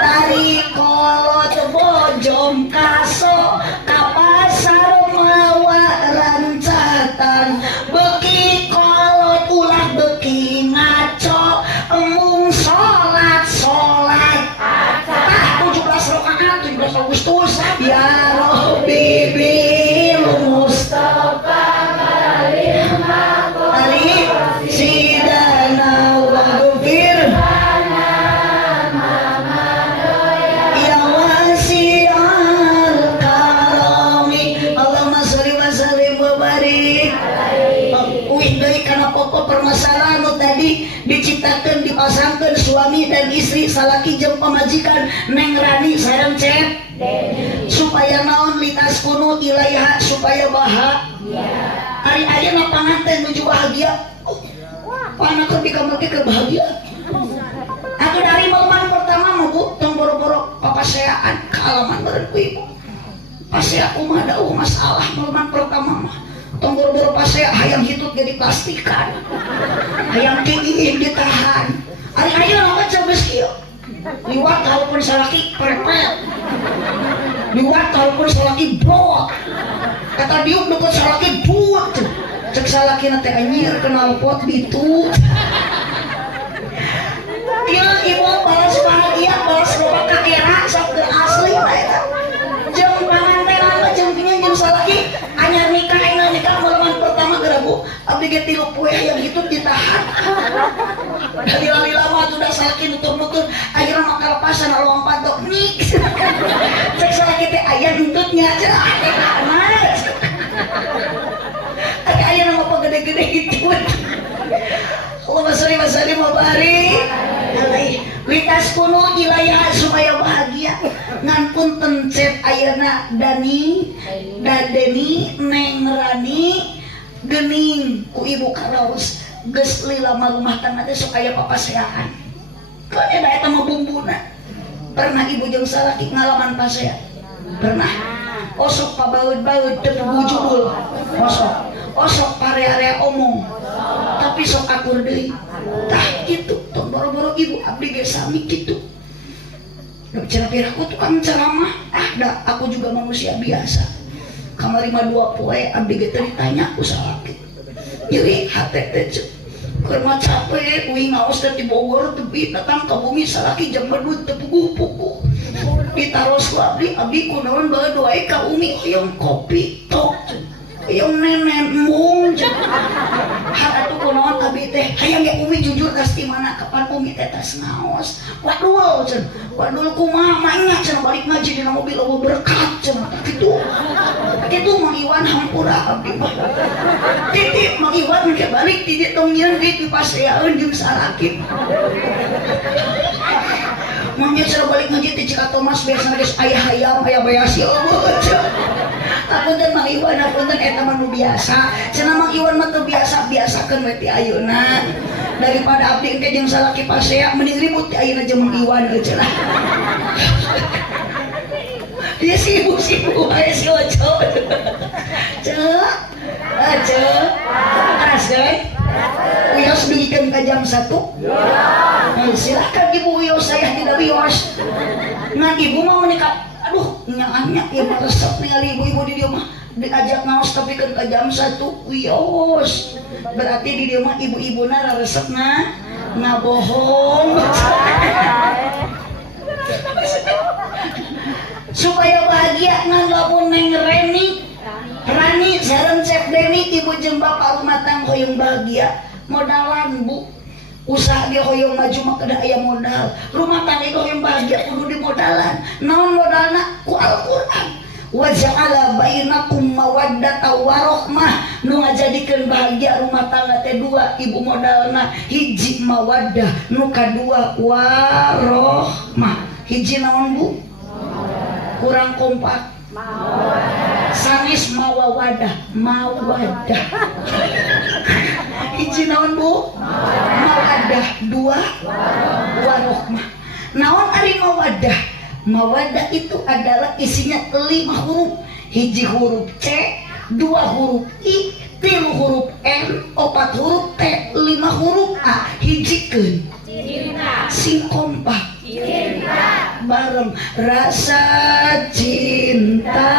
Dari kolot bojong kaso ka pasar mawa rancatan beki kolot ulah beki ngaco emung salat 17 rakaat 17 Agustus ya Rabbi bil Mustafa Ali sidana waghfir ya wasi'al karami Allahumma sholli wa sallim wa barik. Uih deui kana pokok permasalahan nu tadi diciptakeun dipasangkeun suami dan istri salaki jeung pamajikan Neng Rani sareng Cep supaya naon litas kuno ilaiha supaya bahagia. Hari ayeuna panganten menuju bahagia. Anak di kamar ke kebahagiaan. Aku dari malam pertama mau bu tong boro-boro papaseaan ke halaman beureun ku ibu. Pasti aku mah ada masalah malam pertama mah. Tong boro-boro pasea hayang hitut jadi plastikan. Hayang kieu ditahan. Ari ayeuna mah coba kieu. Liwat kalaupun salaki perpet. Liwat kalaupun salaki brot. Kata diuk deket salaki but. Cek salaki nanti anjir kenal pot gitu. Iya ibu balas bahagia balas bapak kakera sok ke asli mereka. Jam panganten apa jam pinya jam salaki anyar nikah enak nikah malam pertama gerabu. Abdi ge 3 poe yang gitu ditahan. Dari lali lama sudah salaki nutur-nutur akhirnya maka lepasan ruang pantok nik. Cek salaki teh aya nuntutnya aja amat. Aya nama apa gede-gede gitu. Allahumma sholli wa sallim wa barik alaihi. Litas kuno ilayah supaya bahagia. Ngan punten Cep ayeuna Dani, Dadeni, Neng Rani, geuning ku ibu karaos geus lila rumah tangga teh sok aya papaseaan. Kan eta eta mah bumbuna. Pernah ibu jeung salaki ngalaman pasea? Pernah. Osok pabaud-baud teu bujul. Osok pare-area omong. Tapi sok akur deui. Tah kitu tong boro-boro ibu abdi ge sami kitu. Cenah piraku tukang ceramah. Da aku juga manusia biasa. Kamari mah 2 poe abdi ge teu ditanya ku salaki. Jadi hate teh keur mah capek uing ngaos teh di Bogor tepi datang ka bumi salaki jam 2 teu puguh-puguh. Ditaros ku abdi kunaon bae doae ka umi hoyong kopi tok. Yang nenek mung hak atuh kunaon abi teh hayang ge umi jujur pasti mana kapan umi teh tas ngaos waduh cenah waduh kumaha mainnya cenah balik ngaji dina mobil eueuh berkat cenah kitu Mang Iwan hampura abdi mah titip Mang Iwan ke balik ti tong nyieun di paseaeun jeung salaki mangnya cenah balik ngaji ti Cikatomas biasana geus aya hayam aya beasi eueuh apunten Mang Iwan apunten eta mah nu biasa cenah Mang Iwan mah teu biasa-biasakeun we ti ayeuna daripada abdi engke jeung salaki pasea mending ribut ti ayeuna jeung Mang Iwan cenah dia sibuk-sibuk aya si Oco cek asal Wios dingikeun ka jam 1 silakan Ibu Wios saya tidak Wios ngan ibu mau menikah aduh nyaannya ya resep ningali ibu-ibu di dia mah diajak ngaos tapi kan ke jam 1 wios berarti di dia mah ibu-ibuna resepna ngabohong supaya bahagia ngalamun Neng Rani sareng Cep Deni ibu jeung bapak rumah tangga hoyong bahagia modalan bu usaha dia hoyong maju mah kada aya modal rumah tangga hoyong bahagia kudu dimodalan naon modalna ku Al-Qur'an wa ja'ala bainakum mawaddatan warahmah nu ngajadikeun bahagia rumah tangga teh dua ibu modalna hiji mawaddah nu kadua warahmah hiji naon Bu kurang kompak sanes mawadah hiji naon Bu mawadah dua warahmah naon ari mawadah itu adalah isinya 5 huruf hiji huruf C 2 huruf I 3 huruf N 4 huruf T 5 huruf A hijikeun sing kompak bareng rasa cinta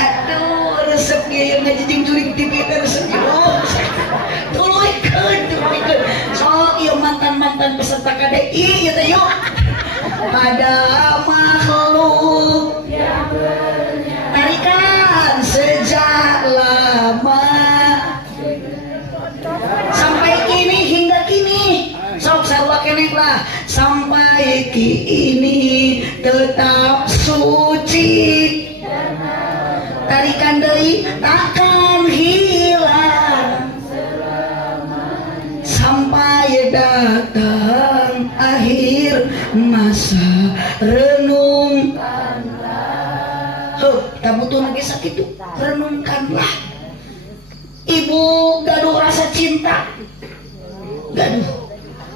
aduh resep yang ngajijing juring TV resep tuluykeun sok ieu mantan peserta KDI gitu yuk pada makhluk tarikan sejak lama sampai kini hingga kini sok sarua keneh lah sampai kini tetap suci tarikan deui takkan hilang sampai datang akhir masa renungkanlah tabutuh lagi sakitu renungkanlah ibu gaduh rasa cinta gaduh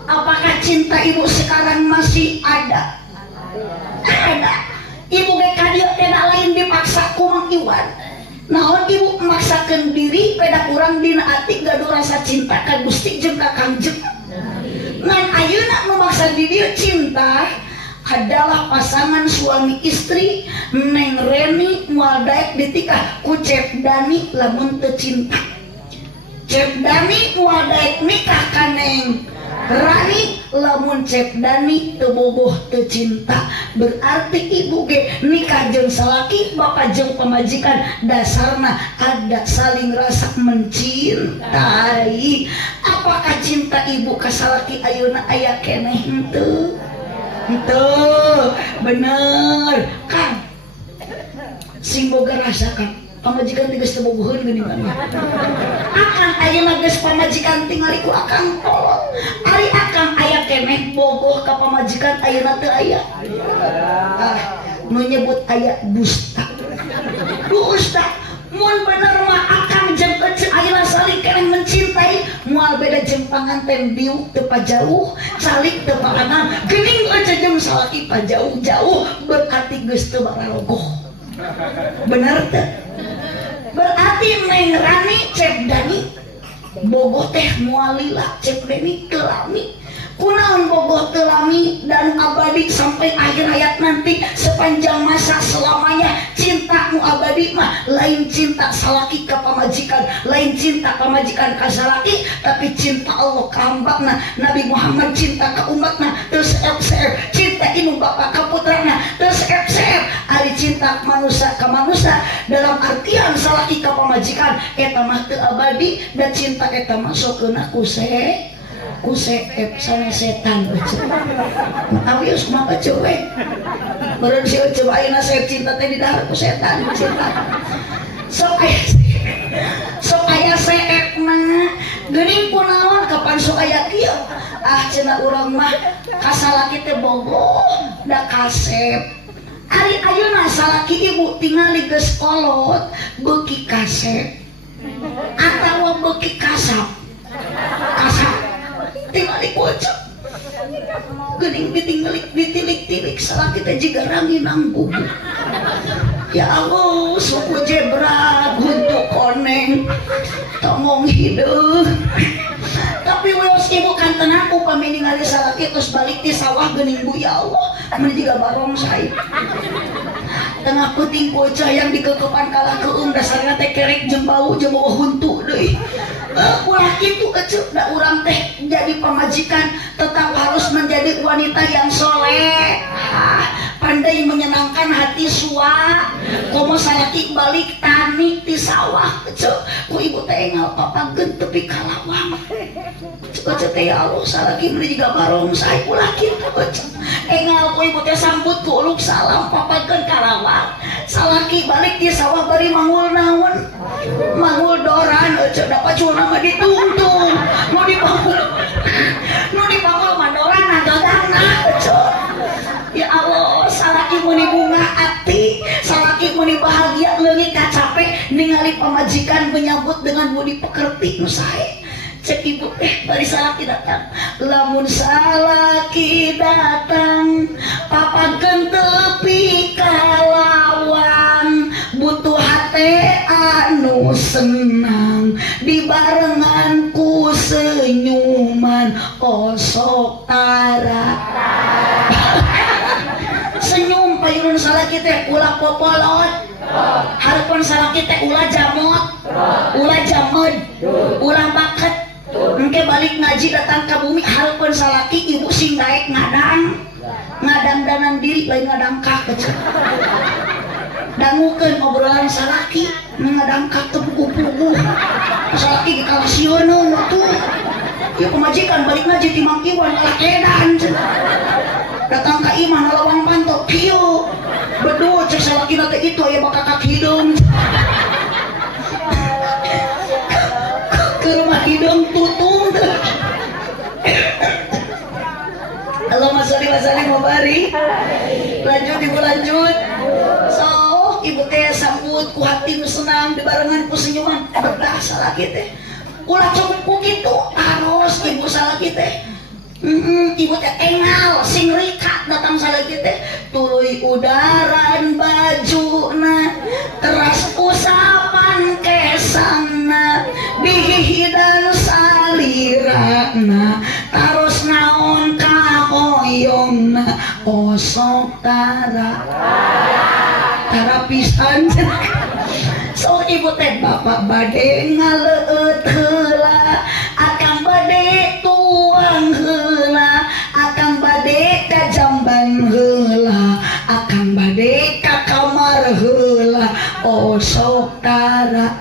apakah cinta ibu sekarang masih ada ibu ge kadieu tidak lain dipaksa ku Mang Iwan naon ibu memaksakan diri peda urang dina ati gaduh rasa cinta ka Gusti jeung ka Kangjeng ngan ayeuna memaksa diri cinta adalah pasangan suami istri Neng Reni moal daek ditikah ku Cep Dani lamun teu cinta Cep Dani moal daek nikah ka Neng Rani lamun Cep Dani teu boboh teu cinta berarti ibu ge nikah jeung salaki bapak jeung pamajikan dasarna ada saling rasa mencintai apakah cinta ibu ka salaki ayeuna aya keneh henteu bener Kang sing boga rasa Kang pamajikan geus teu boboheun geuningan akang ayeuna geus pamajikan tingali ku akang kolot ari akang aya keneh bogoh ka pamajikan ayeuna teu aya nu nyebut aya dusta mun bener mah akang jeung ece ayeuna saling keneh mencintai moal beda jeung panganten biuk teu pajauh calik teu paanang geuning ece jeung salaki pajauh-jauh berarti geus teu bararogoh bener teu berarti Neng Rani Cep Dani bogoh teh moal lila Cep Dani kelami kunaon bogoh telami dan abadi sampai akhir hayat nanti sepanjang masa selamanya cintamu abadi mah lain cinta salaki ka pamajikan lain cinta pamajikan ka salaki tapi cinta Allah ka hambana Nabi Muhammad cinta ka umatna teu seep-seep cinta ibu bapa ka putrana teu seep-seep ari cinta manusia ka manusia dalam artian salaki ka pamajikan eta mah teu abadi dan cinta eta masukkeuna ku seep sana setan awius mah coba baru si coba ayeuna seep cinta teh di dahar ku setan cinta sok aya seep mah geuning kunaon kapan sok aya kieu cenah urang mah ka salaki teh bogoh da kasep ari ayeuna salaki ibu tingali geus kolot beuki kasep atawa beuki kasap tinggal dikocok geuning ditilik-tilik salah kita juga rangi nanggung ya Allah suku jebra untuk koneng tongong hidup tapi weos ibu kan tenang upami ningali salaki terus balik di sawah geuning bu ya Allah mun juga barong saya tengah puting bocah yang dikekepan kalah keung dasarnya teh kerek jeung bau huntu deui ulah kitu ecuk da urang teh jadi pamajikan tetap harus menjadi wanita yang soleh pandai menyenangkan hati sua komo salaki balik tani di sawah ku ibu teh engal papa tepi kalawang cek teh ya Allah salaki meuli juga barong sae ulah kitu engal ku ibu teh sambut ku uluk salam papa kalawang salaki balik di sawah bari mangul naon mangul doran cek dapat cuna mah ditungtung mau dibangun mandoran nagagana ya Allah salaki muni bunga ati salaki muni bahagia leungit kacape ningali pamajikan menyambut dengan budi pekerti nu sae cek ibu bari salaki datang lamun salaki datang papakeun tepi kalawang butuh hate anu senang dibarengan ku senyuman osok tara senyum payun salaki teh ulah popolot harapan salaki teh ulah jamot ulah jamod ulah baket engke balik ngaji datang ke bumi harapan salaki ibu sing daek ngadang diri lain ngadangkah kecil dangukeun obrolan salaki ngadangkah teu pugu-pugu salaki dikalasieun atuh ya pemajikan balik ngaji ti Mang Iwan lakedan datang ka imah lawang pantok kieu bedu cek salakina teh itu aya bakakak hidung ke rumah hidung tutung Allahumma sholli wa sallim wa barik lanjut ibu lanjut sok ibu teh sambut ku hati nu senang dibarengan ku senyuman betah salaki teh ulah cukup ku kitu harus ibu salaki teh ibu teh engal sing rikat datang salaki teh tuluy udaran bajuna teras usapan kesangna dihidan salirana tarus naon kahoyongna osok tara pisan so ibu teh bapak bade ngaleut heula akang bade tuang heula akang bade ka jamban heula akang bade ka kamar heula osok tara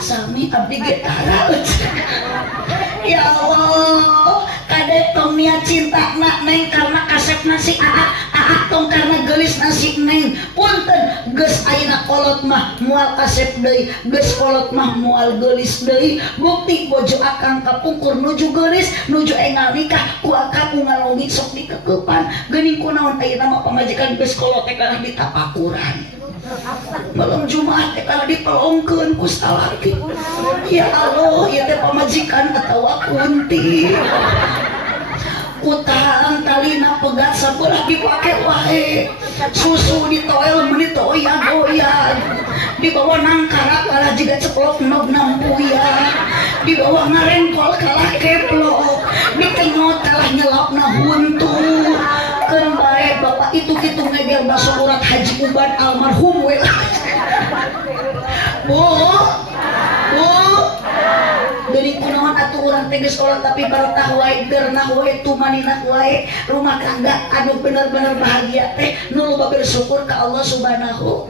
sami abdi ge tara ya Allah kade tong niat cinta nak neng karena kasep nasi aa tong karena gelis nasi neng punten geus ayeuna kolot mah moal kasep deui geus kolot mah moal gelis deui bukti bojo akang kapungkur nuju gelis nuju engal nikah ku akang ngalongi sok dikekeupan geuning kunaon ayeuna mah pamajikan geus kolot teh kana ditapakuran malam Jumat teh kana dipelongkeun ku salaki ya Allah ieu teh pamajikan atawa kunti utang talina pegat sabelah dipake wae susu ditoel meuni teu oyan dibawa nangkara kalah jiga ceplok nog nampuya dibawa ngarengkol kalah keplok ditengot kalah nyelapna huntu keun bae bapak itu kitu ngeger basa urat Haji Uban almarhum we Bu dari kunaon atuh urang teh geus kolot tapi barokah wae geurnah wae tumaninah wae rumah tangga anu bener-bener bahagia teh nu loba bersyukur ka Allah Subhanahu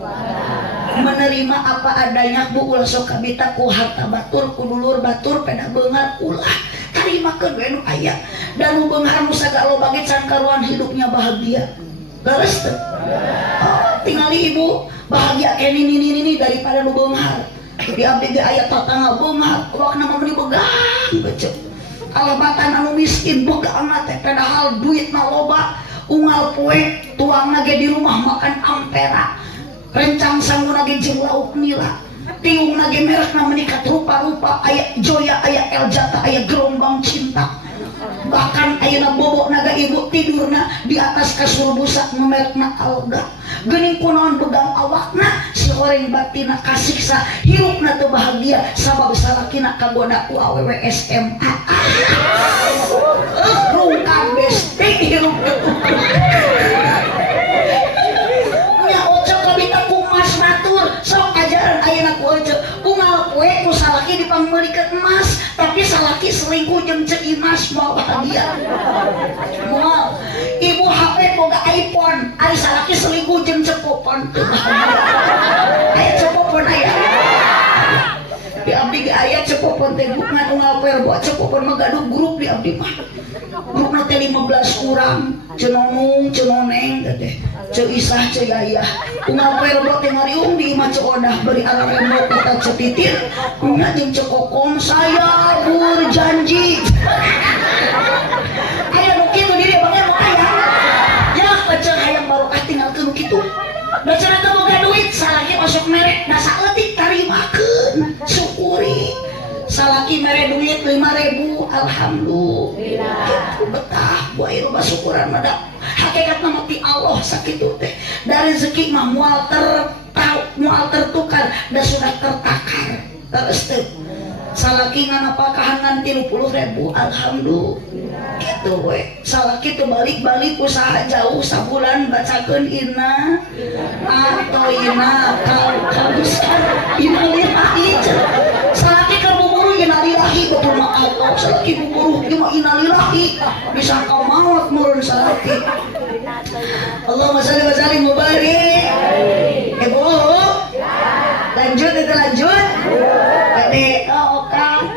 menerima apa adanya Bu ulah sok kabita ku harta batur ku dulur batur peda beungar ulah tarimakeun we nu aya dan nu beungar nu sagaloba ge can karuan hidupnya bahagia leres teu tingali ibu bahagia kayak ini daripada nu beungar di abdi ge aya tatangga beungar wakna mah meuni begang becek alabatan anu miskin begang teh padahal duitna loba unggal poe tuangna ge di rumah makan ampera rencang sangguna ge jeung lauk nila tiungna ge merekna meningkat rupa-rupa aya Joya aya Eljata aya gelombang cinta bahkan ayeuna bobok naga ibu tidurna di atas kasur busa nu merekna Alga geuning kunaon begang awakna si horeng batina kasiksa hirupna teu bahagia sabab salakina kagoda ku awewe SMA rungkang besti hirup nya ocok kabita ku mas batur sok ajaran ayeuna ku ocok unggal poe ku salaki dipangmeulikeun emas tapi salaki selingkuh jeung ceu imas moal bahagia moal ibu HP boga iPhone ari salaki selingkuh jeung cepopon aya cepopon aya di abdi ge aya cepopon teh bukan ngaper buat cepopon mah gaduh grup di abdi mah grupna teh 15 urang cenonung cenoneng teh ceu isah ceu yayah ngaper buat teh ngariung di imah ceodah beri araremok kita cetitir nya jeung cekokom saya berjanji aya nu kitu di dieu banget aya ya pecah hayang barokah tinggalkeun kitu da cenah teu boga duit salaki osok mere da saeutik tarimakeun syukuri salaki mere duit 5.000 alhamdulillah kitu betah buah ieu mah syukuran mah da hakikatna mah ti Allah sakitu teh da rezeki mah moal tertukar da sudah tertakar terus teh salaki ngana pakahangan 30.000 alhamdulillah gitu we salaki teu balik-balik usaha jauh sabulan bacakeun inna atau inna kal besar innalillahi salaki keur buburu innalillahi betul mah Allah salaki buburu ieu mah innalillahi bisa ka maut murun salaki Allahumma shalli wa sallim mubarik ibu lanjut itu lanjut kade kang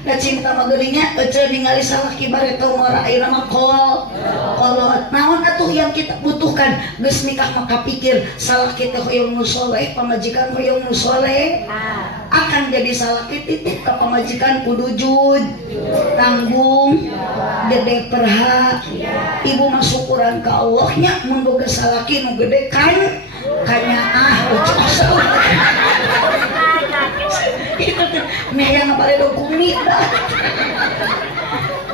da cinta mah geuninnya ece ningali salaki bareto mora ayeuna mah kolot naon atuh yang kita butuhkan geus nikah mah kapikir salaki teh hoyong nu soleh pamajikan hoyong nu soleh akan jadi salaki titip ka pamajikan kudu jujur tanggung gede perha ibu mah syukuran ka Allah nya mun boga salaki nu gede kan kanyaah ucap itu tuh yang apa ada kumit dah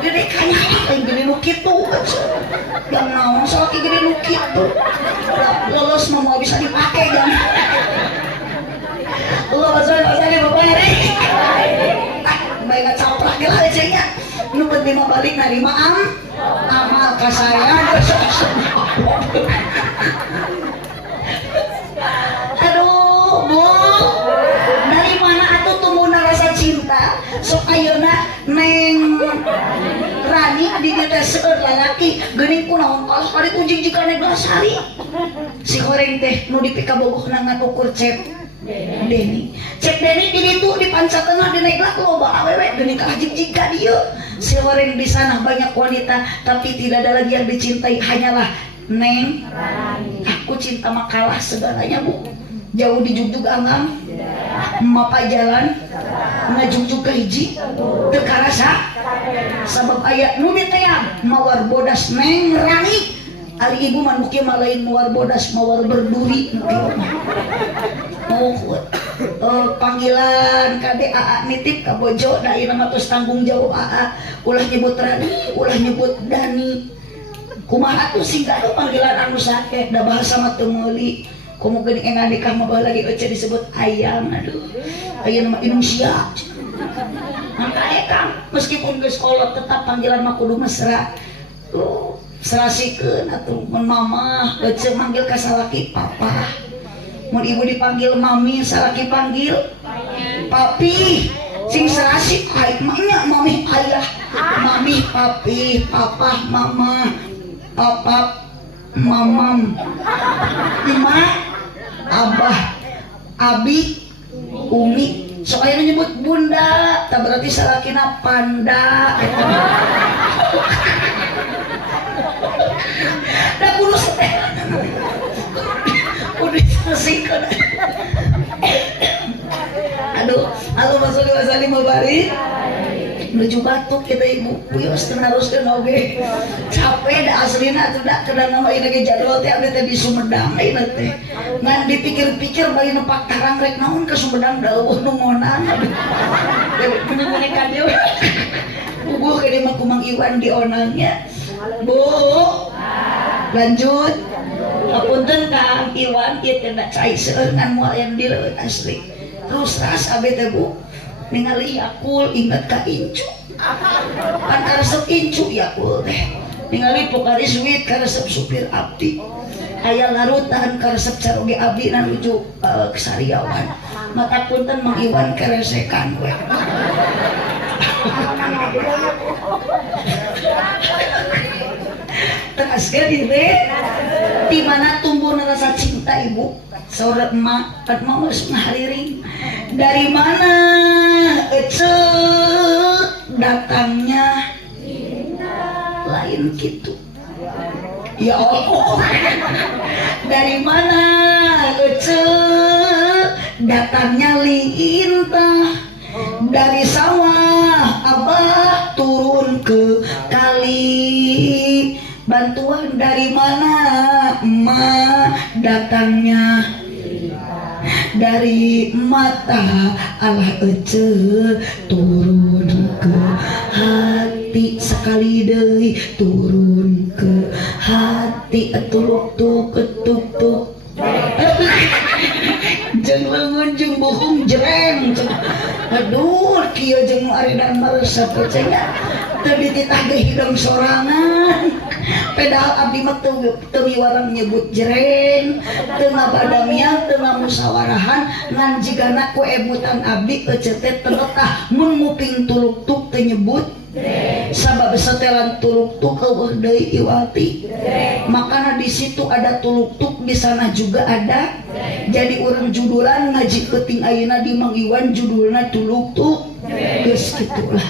gede kanya yang gede lu gitu yang naon salaki gede lu gitu lolos mau bisa dipakai kan Allah masya bapak hari baik gak caprak lah aja lu penting mau balik narima amal ke saya aduh bu dari mana atuh tumbuhna rasa cinta sok ayeuna neng Rani di dieu teh seueur lalaki geuning kunaon kaos kali ujig jikane Glasari si goreng teh nu dipika bogohna ngan ukur cep Deni cep Deni di ditu di pancateuna di neglak loba awewe geuning kahajig ka dieu si goreng di sana banyak wanita tapi tidak ada lagi yang dicintai hanyalah Neng Rani aku cinta mah kalah segalanya bu jauh dijugjug angam mapa jalan ngajugjug ke hiji teu karasa sabab aya nu diteang mawar bodas Neng Rani ari ibu mah nu kieu mah lain mawar bodas mawar berduri nu kieu panggilan kade AA nitip ka bojo da ieu mah tos tanggung jawab AA ulah nyebut Rani ulah nyebut Dani kumaha atuh sing gado panggilan anu sake da bahasa mah teu meuli komo geuning engan nikah mah baheula lagi ece disebut ayam aduh ayeuna mah Indonesia maka kang meskipun geus kolot tetap panggilan mah kudu mesra serasikeun atuh mun mama ece manggil ka salaki papa mun ibu dipanggil mami salaki panggil papi sing serasi ai manya mami ayah mami papi papa mama papa mamam emak abah abi umi soalnya nyebut bunda tak berarti salakina panda dah kudu setelan udah selesaikan aduh Allahumma sholli wa sallim wa barik menuju batuk kita ibu wios teruskan oge capek da aslina tuh da kadang nama ini jadwal teh abdi teh di Sumedang ieu teh ngan dipikir-pikir bayi nepak tarang rek naon ke Sumedang dawuh nu ngonang bener-bener ka dieu bubuh ke di Kumang Iwan di onangnya bu lanjut hapunten Kang Iwan ieu teh da cai seueur ngan moal yang dileut asli terus ras abdi teh bu ningali Yakul ingat ka Incu kan karesep Incu Yakul teh ningali Pokari Sweet karesep supir abdi aya larutan karesep caroge abdi nanuju kesariawan mata punten Mang Iwan keresekan we teu dikasih diri di mana tumbuh rasa cinta ibu saudara emak harus ngahariring dari mana datangnya lain gitu ya Allah dari mana datangnya lintah dari sawah abah turun ke kali bantuan dari mana emak datangnya dari mata Allah turun ke hati sekali deui turun ke hati tuluk tuk ketuk tuk jeung leungeun jeung bohong jereng aduh kieu jeung aridan maresep cenah teu dititah ge hidung sorangan pedal abdi mah teu miwarang nyebut jereng teu ngabadamian teu ngamusawarahan ngan jigana ku ebutan abdi ecet teh terletah mun nguping tuluk tuk teu nyebut sabab setelan tuluk tuk eueuh deui iwati makana di situ ada tuluk tuk di sana juga ada jadi urang judulan ngaji keuting ayeuna di Mang Iwan judulna tuluk tuk geus kitulah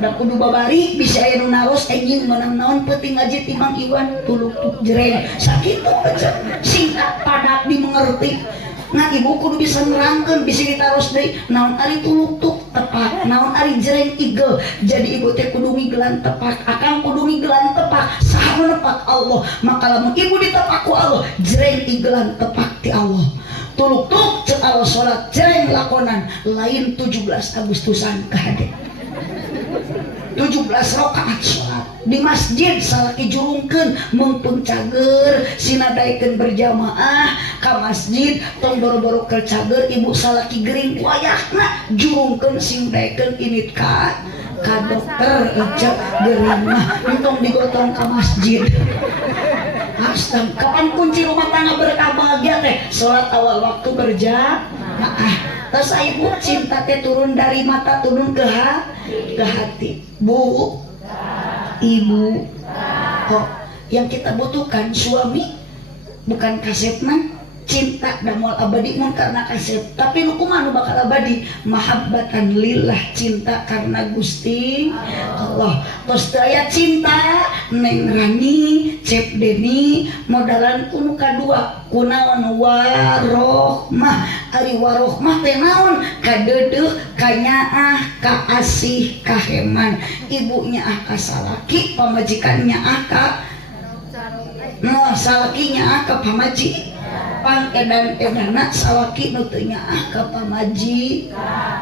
da kudu babari bisa aya nu naos enjing meunang naon peuting ngaji ti Mang Iwan tuluk tuk jereng sakitu aja singkat padat dimengerti. Nah ibu kudu bisa nerangkeun bisa ditaros deui naon ari tuluk tuk tepak naon ari jereng igel jadi ibu teh kudu migelan tepak akang kudu migelan tepak saha nepak Allah maka lamun ibu ditepak ku Allah jereng igelan tepak ti Allah tuluk tuk ceuk Allah salat jereng lakonan lain 17 Agustusan kahade 17 rakaat salat di masjid salaki jurungkeun mengpung cager sinadaikeun berjamaah ka masjid tong boro-boro ke cager ibu salaki gering wayahna jurungkeun sindaikeun init ka dokter ejek gering mah entong digotong ka masjid. Astagfirullah kapan kunci rumah tangga berkah bahagia teh salat awal waktu berjamaah terus ibu cinta teh turun dari mata turun ke hati bu ibu kok yang kita butuhkan suami bukan kasetna cinta damel abadi mun karena kaset tapi nu kumaha nu bakal abadi mahabbatan lillah cinta karena Gusti Allah tos daya cinta Neng Rani Cep Deni modalan kuno kadua kunaon warohmah ari warohmah teh naon kadeudeuh kanyaah kaasih kaheman ibunya ah kasalaki pamajikannya ah ka no salakinya ah ka pamaji pang edan-edana salaki nu teu nyaah ka pamaji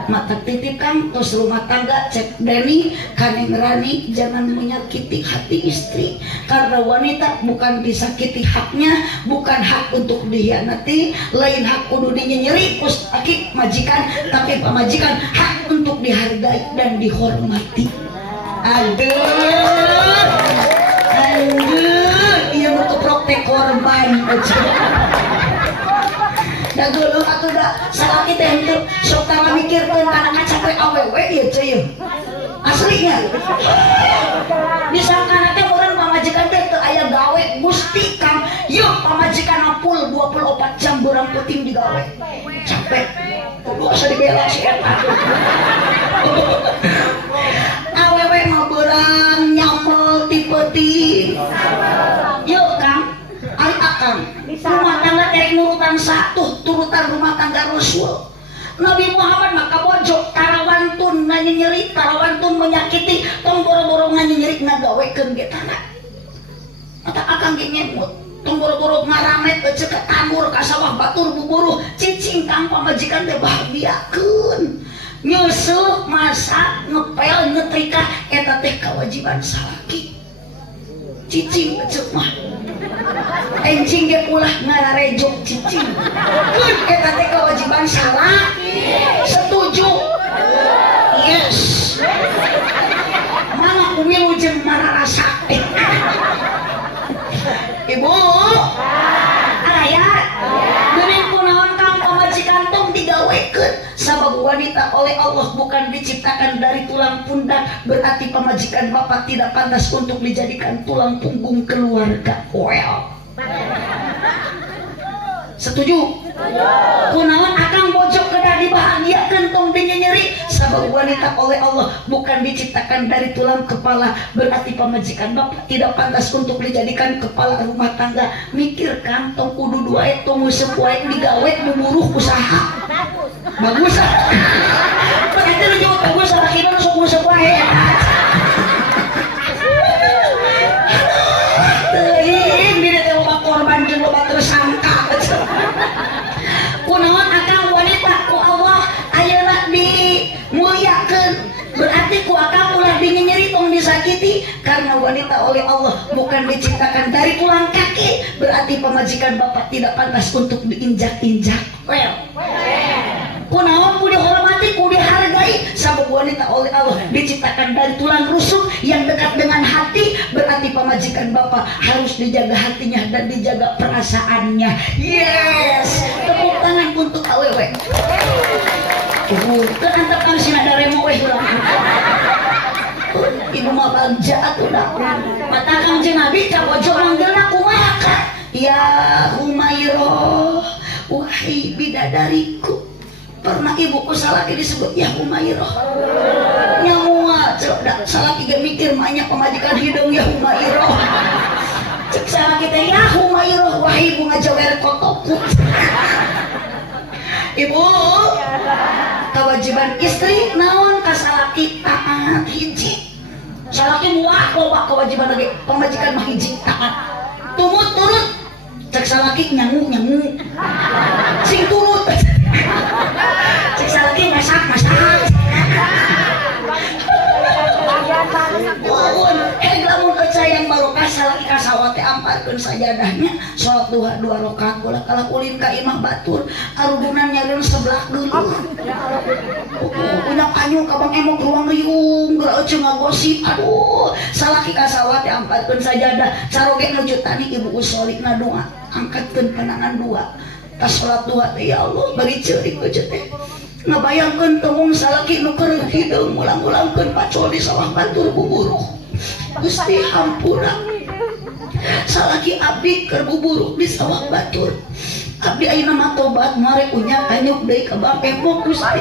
mata titipkan tos rumah tangga Cep Deni Kaneng Rani jangan menyakiti hati istri karena wanita bukan disakiti haknya bukan hak untuk dihianati lain hak kudu dinyeri kus aki majikan tapi pamajikan hak untuk dihargai dan dihormati aduh iya nu keprok teh korban da geuleuh atuh da salaki teh henteu sok tara mikirkeun kana capek awewe ieu cuy aslinya misalkan teh urang pamajikan teh teu aya gawe gusti kang yeuh pamajikan full 24 jam urang puting digawe capek kudu asa dibela si eta awewe mah beurang nyamel ti peuting yeuh kang ari akang rumah tangga dari nurutan satu turutan rumah tangga Rasul Nabi Muhammad maka bojok tarawantun nyeri tarawantun menyakiti tong boro-boro nyeri ngagawekeun ge tanah mata akang ge nyemut tong boro-boro ngaramet eceu ka tambur ka sawah batur buburuh cicing kang pamajikan teh bahagiakeun nyusuh masak ngepel ngetrika eta teh kewajiban salaki cicing eceu mah encing ge ulah ngararejok cicing kun eta teh kewajiban salaki setuju yes mama wilujeng mararasa ibu ayat geuning kunaon kang pamajikan tong digawekeun sabab wanita oleh Allah bukan diciptakan dari tulang pundak, berarti pemajikan bapak tidak pantas untuk dijadikan tulang punggung keluarga. Well, setuju? Kunaon akang bojok kedah dibahagiakeun tong dinyeri sabab wanita oleh Allah bukan diciptakan dari tulang kepala, berarti pemajikan bapak tidak pantas untuk dijadikan kepala rumah tangga. Mikir kan tong kudu duaet tong useup wae digawet buburuh usaha. Bagus. Berarti lu jauh bagus sakieu sok useup wae. Teuing di teh loba korban jeung loba tersangka. Kunaon akang wanita ku Allah ayeuna dimuliakeun, berarti ku akang ulah dinyeri tong disakiti karena wanita oleh Allah bukan diciptakan dari tulang kaki, berarti pemajikan bapak tidak pantas untuk diinjak-injak. Well, kunaon ku dihormati, ku dihargai sabab wanita oleh Allah diciptakan dari tulang rusuk yang dekat dengan hati, berarti pemajikan bapak harus dijaga hatinya dan dijaga perasaannya. Yes, tepuk tangan untuk awewe. Terantap kang sina daremo weh ulang. Ibu mah bagja atuh dah. Mata kang jeung abi ka bojo manggilna kumaha ka? Ya Humairah, wahai bidadariku. Pernah ibuku salaki disebut ya Humairah. Nyamuah cek salaki ge mikir banyak pemajikan hidung ya Humairah. Cek salaki teh ya Humairah, wahai bunga jawer kotokku. Ibu, kewajiban istri naon ka salaki taat hiji. Salaki muah loba kewajiban lagi, pemajikan mah hiji taat. Tumut turut. Cek salaki nyangu sing turut. Cek salaki masak heg lamun yang barokah salaki kasawate amparkeun sajadahnya salat duha 2 rakaat ulah kalah ulin ka imah batur arugunan nyareun sebelah geuleuh punya kanyu kabang emok ruang riung geura eceung ngagosip. Aduh salaki kasawate amparkeun sajadah caroge nuju tani ibu usolina doa angkatkeun panangan 2 tas salat duha teh ya Allah bari ceurik ece teh ngabayangkeun teu salaki nu keur hideung ulang-ulangkeun pacol di sawah batur buburuh. Gusti hampura salaki abdi keur buburuh di sawah batur. Abdi ayeuna mah tobat mare kunya anyuk deui ka bapemok Gusti.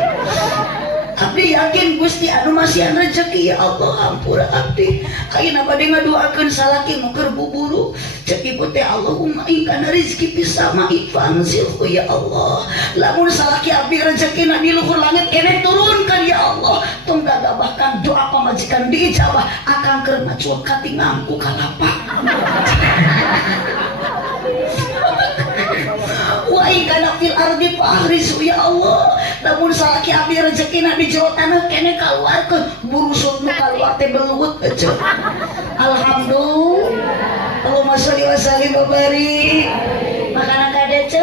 Abdi yakin Gusti anu masihan rezeki ya Allah hampura abdi. Ayeuna bade ngaduakeun salaki nu keur buburuh. Cek ibu teh Allahumma in kana rizki pisama ifanzilhu ya Allah. Lamun salaki abdi rezekina di luhur langit kene turunkan ya Allah. Tong gagabahkan doa pamajikan diijabah akang keur macuak katingangku kalapa. Wa in kana fil ardi fahrisu ya Allah. Lamun salaki abdi rezekina di jero tanah kene kaluarkeun burusut nu kaluar teh belut ece. Alhamdulillah. Allahumma sholli wa sallim wa barik. Makanan kadece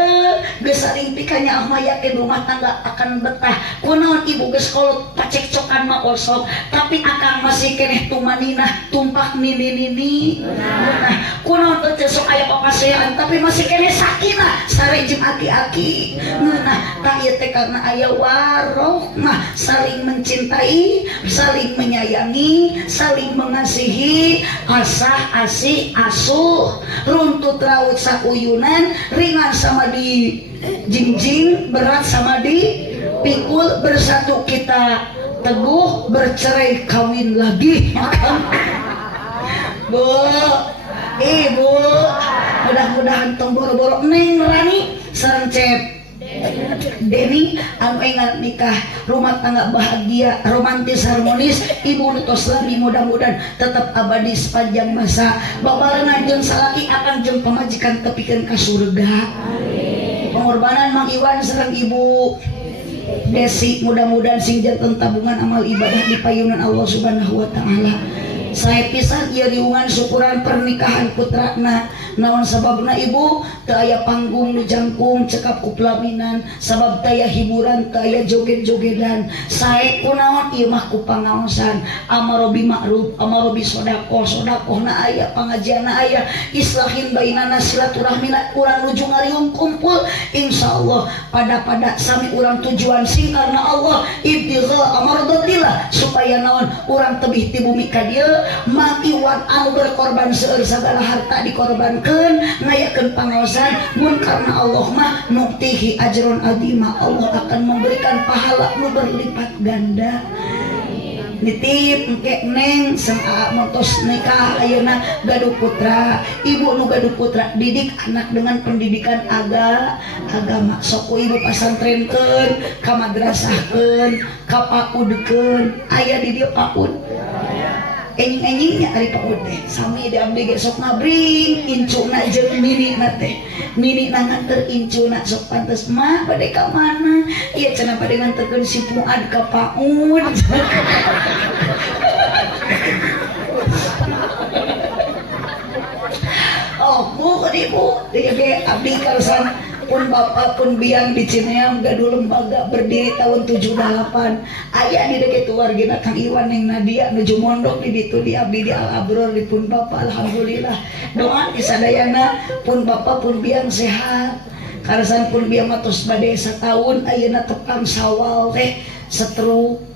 geus saling pikanya ah yakin rumah tangga akan betah. Kunaon ibu geus kolot pacekcokan mah osok, tapi akang masih keneh tumaninah tumpah nini-nini. Nah, kunaon teu sok aya papasean tapi masih keneh sakinah sare jeung aki-aki. Nah, tah ieu teh karena aya warohmah saling mencintai, saling menyayangi, saling mengasihi, asah asih asuh, runtut raut sauyunan, ringan sama di jingjing, berat sama di pikul, bersatu kita teguh, bercerai kawin lagi. Bu, ibu, mudah-mudahan tong boro-boro Neng Rani sareng Cep Deni anu engat nikah rumah tangga bahagia romantis harmonis ibu nutos lami mudah-mudahan tetap abadi sepanjang masa babarengan jeung salaki akan jeung pamajikan tepikeun ka surga. Pengorbanan Mang Iwan sareng ibu Desi mudah-mudahan sing janten tabungan amal ibadah di payunan Allah Subhanahu wa taala. saya pisan ieu riungan syukuran pernikahan putrana naon sababna ibu teu aya panggung nu jangkung cekap ku pelaminan sabab teu aya hiburan teu aya joget-jogedan sae kunaon ieu mah ku pangaosan amarobi ma'ruf amarobi sodaqoh sodaqohna aya pangajianna aya islahin bainana silaturahmina urang nuju ngariung kumpul insyaallah pada sami urang tujuan sing karena Allah ibtigha amardatillah supaya naon urang tebih ti bumi ka dieu mati wan anu berkorban seueur sagala harta dikorbankeun ngayakeun pangaosan mun karena Allah mah nuktihi ajron azima Allah akan memberikan pahala nu berlipat ganda nitip engke neng sang montos nikah ayeuna gaduh putra ibu nu gaduh putra didik anak dengan pendidikan agama sok ibu pasantrenkeun ka madrasahkeun ka paudkeun aya di dieu paud enjing-enjingnya ari paud teh sami di abdi ge sok ngabring incuna jeung minina teh nini nganter incuna sok pantes mah bade ka mana ieu cenah bade nganterkeun si Fuad ka paud oh bu ibu dia ge abdi karusan pun bapak pun biang di Cineam gaduh lembaga berdiri tahun 78 aya di deket wargina Kang Iwan yang Nadia nuju mondok di ditu di abdi di Al-Abror di pun bapak alhamdulillah doa di sadayana pun bapak pun biang sehat karasan pun biang matos bade satahun ayeuna tepang Sawal teh stroke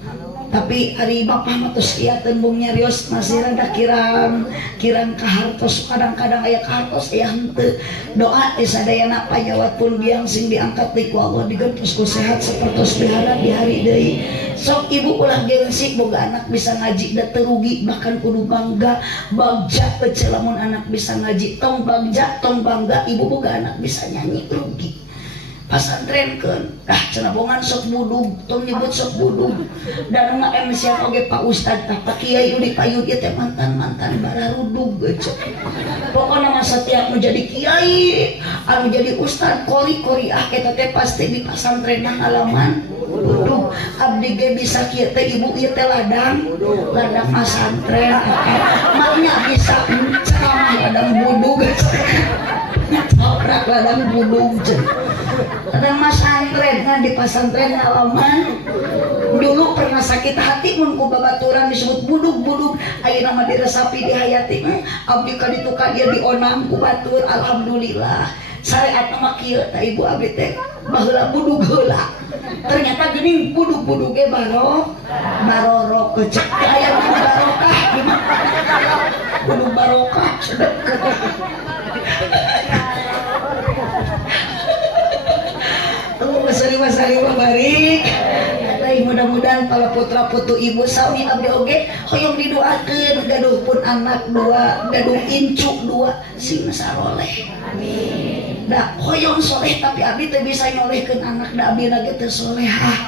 tapi ari bapak matos ieu tembung nyarios masih rada kirang kahartos kadang-kadang aya kahartos aya henteu doa di sadayana panyawat pun biang sing diangkat ti ku Allah digentos ku sehat sapertos diharap di hari deui sok ibu ulah gengsi boga anak bisa ngaji da teu rugi bahkan kudu bangga bagja teu lamun anak bisa ngaji tong bagja tong bangga ibu boga anak bisa nyanyi rugi pasantrenkeun cenah bongan sok budug tong nyebut sok budug dan mah MC oge Pak Ustad tah Pak Kiai Udi Payud ieu teh mantan bararudug cek pokona mah setiap nu jadi kiai anu jadi ustad kori-koriah eta teh pasti di pasantrenan alaman budug abdi ge bisa kieu teh ibu ieu teh ladang pasantren maknya bisa ceramah ladang budug ngaprak ladang budug kadang mas santren kan di pasantren alaman dulu pernah sakit hati mun ku babaturan disebut budug ayeuna mah diresapi dihayati abdi ka ditu ka dia dionam ku batur alhamdulillah syariat mah kieu tah ibu abdi teh baheula budug heula ternyata geuning budug ge barorok kecek aya barokah budug barokah Masari barik mudah-mudahan para putra putu ibu sami abdi oge hoyong didoakeun gaduh pun anak dua gaduh incu dua sing saroleh amin da hoyong soleh tapi abdi teu bisa nyolehkeun anak da abdi lagi teu solehah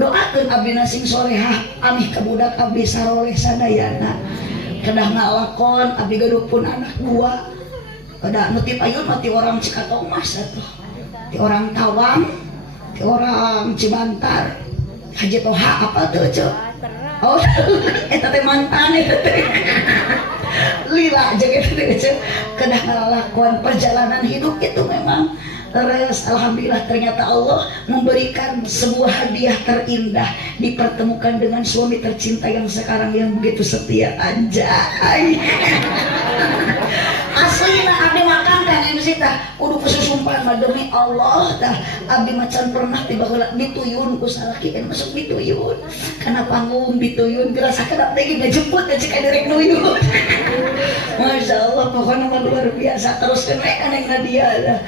doakeun abdi sing solehah amih ka budak abdi saroleh sadayana kedah ngalakon abdi gaduh pun anak dua kada nu ti payun mati orang Cikatong mas atuh ti orang Tawang ti orang Cibantar Haji Toha apa tuh cok oh eta teh mantan eta teh lila jeung eta teh cok kedah ngalakuan perjalanan hidup itu memang res alhamdulillah ternyata Allah memberikan sebuah hadiah terindah dipertemukan dengan suami tercinta yang sekarang yang begitu setia anjay aslina abdi makan teh MC tah kudu kesusumpah mah demi Allah tah abdi macan pernah tiba heula dituyun ku salaki kan masuk dituyun kana panggung dituyun dirasakeun abdi ge ngajemput cek direk nuyun Masya Allah pokoknya mah luar biasa terus kene aneng Nadia dah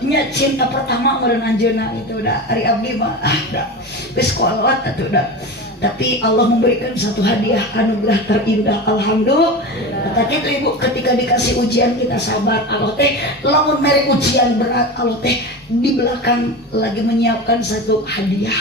nya cinta pertama meureun anjeunna itu udah ari abdi mah dah geus kolot atuh dah tapi Allah memberikan satu hadiah anugerah terindah alhamdulillah tadi itu ibu ketika dikasih ujian kita sabar Allah teh lamun mere ujian berat Allah teh di belakang lagi menyiapkan satu hadiah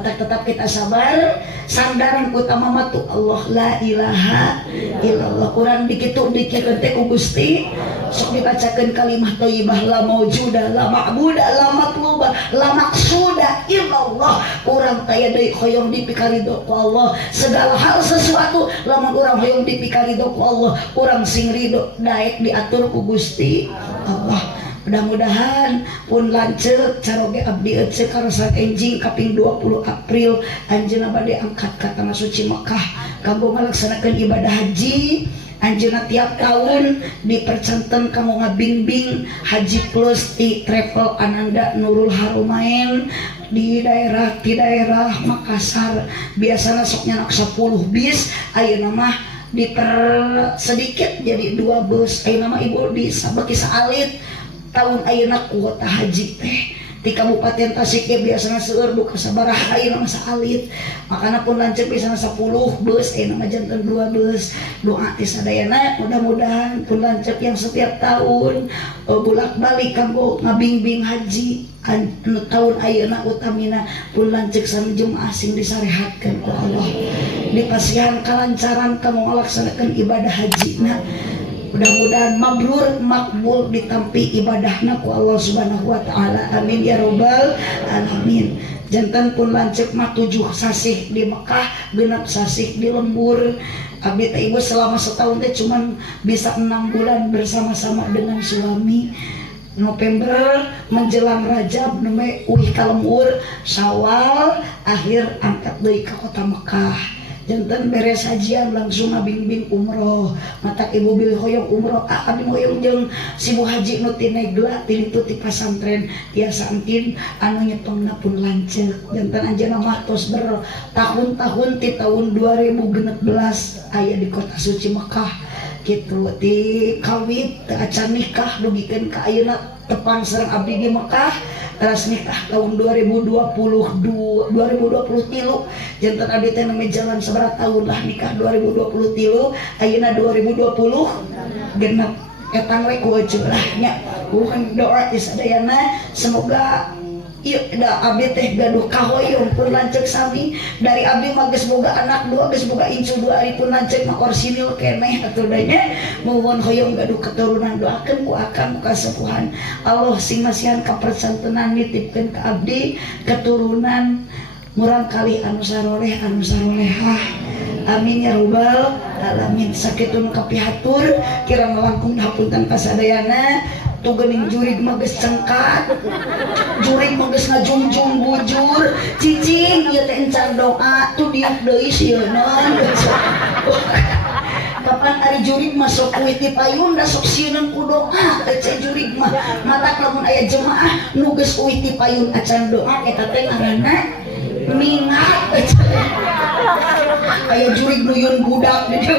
tetap kita sabar. Sandaran utama matu Allah la ilaha illallah. Kurang dikit-dikit teh ku Gusti sok dibacakeun kalimat thayyibah la maujuda la ma'buda la matluba la maqsuda illallah. Kurang taya deui hoyong dipikaridho ku Allah. Segala hal sesuatu lamun urang hoyong dipikaridho ku Allah, urang sing ridho daek diatur ku Gusti Allah. Mudah-mudahan pun lanceuk caroge abdi ece karosan enjing kaping 20 April anjeunna bade angkat ka tanah suci Mekah kanggo ngalaksanakeun ibadah haji. Anjeunna tiap tahun dipercanten kamu ngabingbing Haji Plus di Travel Ananda Nurul Harumain di daerah Makassar. Biasana sok nyanak 10 bis, ayeuna mah diper sedikit jadi 2 bus. Ayeuna mah ibu disabeki saalit tahun ayeuna kuota haji teh di Kabupaten Tasik biasanya seueur duka sabaraha ayeuna mah saalit. Makana pun lanceuk biasana 10 bus ayeuna mah janten 2 bus. Doa ti sadayana mudah-mudahan pun lanceuk yang setiap tahun bolak-balik kanggo ngabingbing haji anu tahun ayeuna utamina pun lanceuk sareng jemaah sing disarehatkeun ku Allah. Dipasihan kalancaran kanggo ngalaksanakeun ibadah hajina. Mudah-mudahan mabrur makbul ditampi ibadahna ku Allah Subhanahu wa taala. Amin ya rabbal alamin. Jantan pun lanceuk mah 7 sasih di Mekah, 6 sasih di lembur. Abdi teh ibu selama setahun teh cuman bisa 6 bulan bersama-sama dengan suami. November menjelang Rajab neme uih ka lembur, Syawal akhir angkat deui ka kota Mekah. Jantan beres hajian langsung ngabingbing umroh. Matak ibu bilih hoyong umroh abdi hoyong jeung si Bu Haji nu ti Negla ti ditu ti pasantren tiasa engkin anu nyepengna pun lanceuk. Jantan anjeunna mah tos bertahun-tahun ti tahun 2016 aya di kota suci Mekah kitu ti kawit teu acan nikah dugikeun ka ayeuna tepang sareng abdi di Mekah. Teras nikah tahun 2023 jantan abdi teh neme jalan seberat tahun lah nikah 2023 ayeuna 2020 genep etang we ku lah nya bukan doa ti sadayana semoga ieu da abdi teh gaduh kahoyong pun lanceuk sami dari abdi mah geus boga anak 2 geus boga incu 2 ari pun lanceuk mah korsinil keneh atuh da nya muhun hoyong gaduh keturunan doakeun ku akang kasepuhan Allah sing masihan kapercantenan nitipkeun ka abdi keturunan murang kali anu saroleh anu sarolehah. Amin ya rabbal alamin. Sakitun kapihatur kirang langkung hapunten kasadayana tuh geuning jurig mah geus cengkat, jurig mah geus ngajungjung bujur, cicing ieu teh encan doa tuh diuk deui sieuneuan. Kapan ari jurig mah sok kuit ti payun da sok sieunun ku doa ece jurig mah matak lamun aya jemaah nu geus kuit ti payun acan doa eta teh ngaranna mingat. Aya jurig nuyun budak di dieu.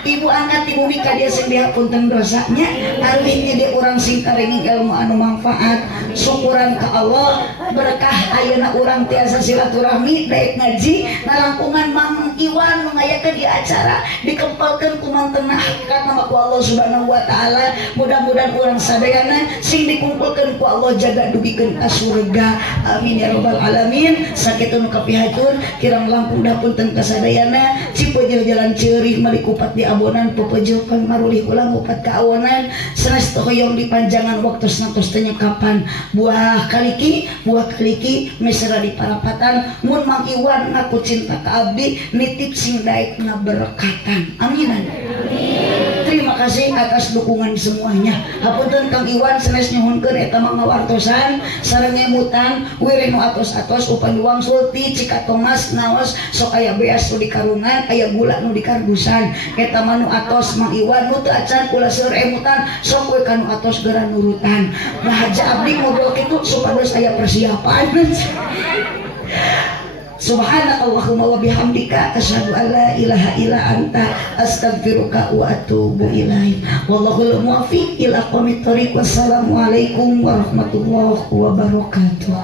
Ibu angkat ibu Mika dia sing dihapunten dosanya arwih jadi orang sing karinging ilmu anu manfaat syukuran ka Allah berkah ayeuna urang tiasa silaturahmi daek ngaji nalangkungan Mang Iwan mengayakeun di acara dikempelkeun ku mantenna hakikat nama ku Allah Subhanahu wa taala. Mudah-mudahan urang sadayana sing dikumpulkeun ku Allah jaga dugikeun ka surga. Amin ya rabbal alamin. Sakitu nu kapihatur kirang langkung dapunten kasadayana cipeujeuh jalan ceurih malikupat di abonan pepejeuh pangmarulih ulang upat kaawonan sanes hoyong dipanjangan waktu satos tanya kapan buah kaliki mesra di parapatan mun Mang Iwan ngaku cinta ka abdi nitip sing daek ngaberkatan. Aminan. Terima kasih atas dukungan semuanya. Hapunten Kang Iwan sanes nyuhunkeun eta mah ngawartosan sareng ngemutan wireh nu atos-atos upami wangsul ti Cikatomas naos sok aya beas nu di karungan aya gula nu di kardusan eta mah nu atos Mang Iwan nu teu acan ulah seueur emutan sok we kanu atos geura nurutan. Nah haja abdi ngobrol kitu supados aya persiapan. Subhanallahumma wa bihamdika asyhadu an la ilaha illa anta astaghfiruka wa atubu ilaik. Wallahul muwaffiq ila aqwamit thoriq. Wassalamualaikum warahmatullahi wabarakatuh.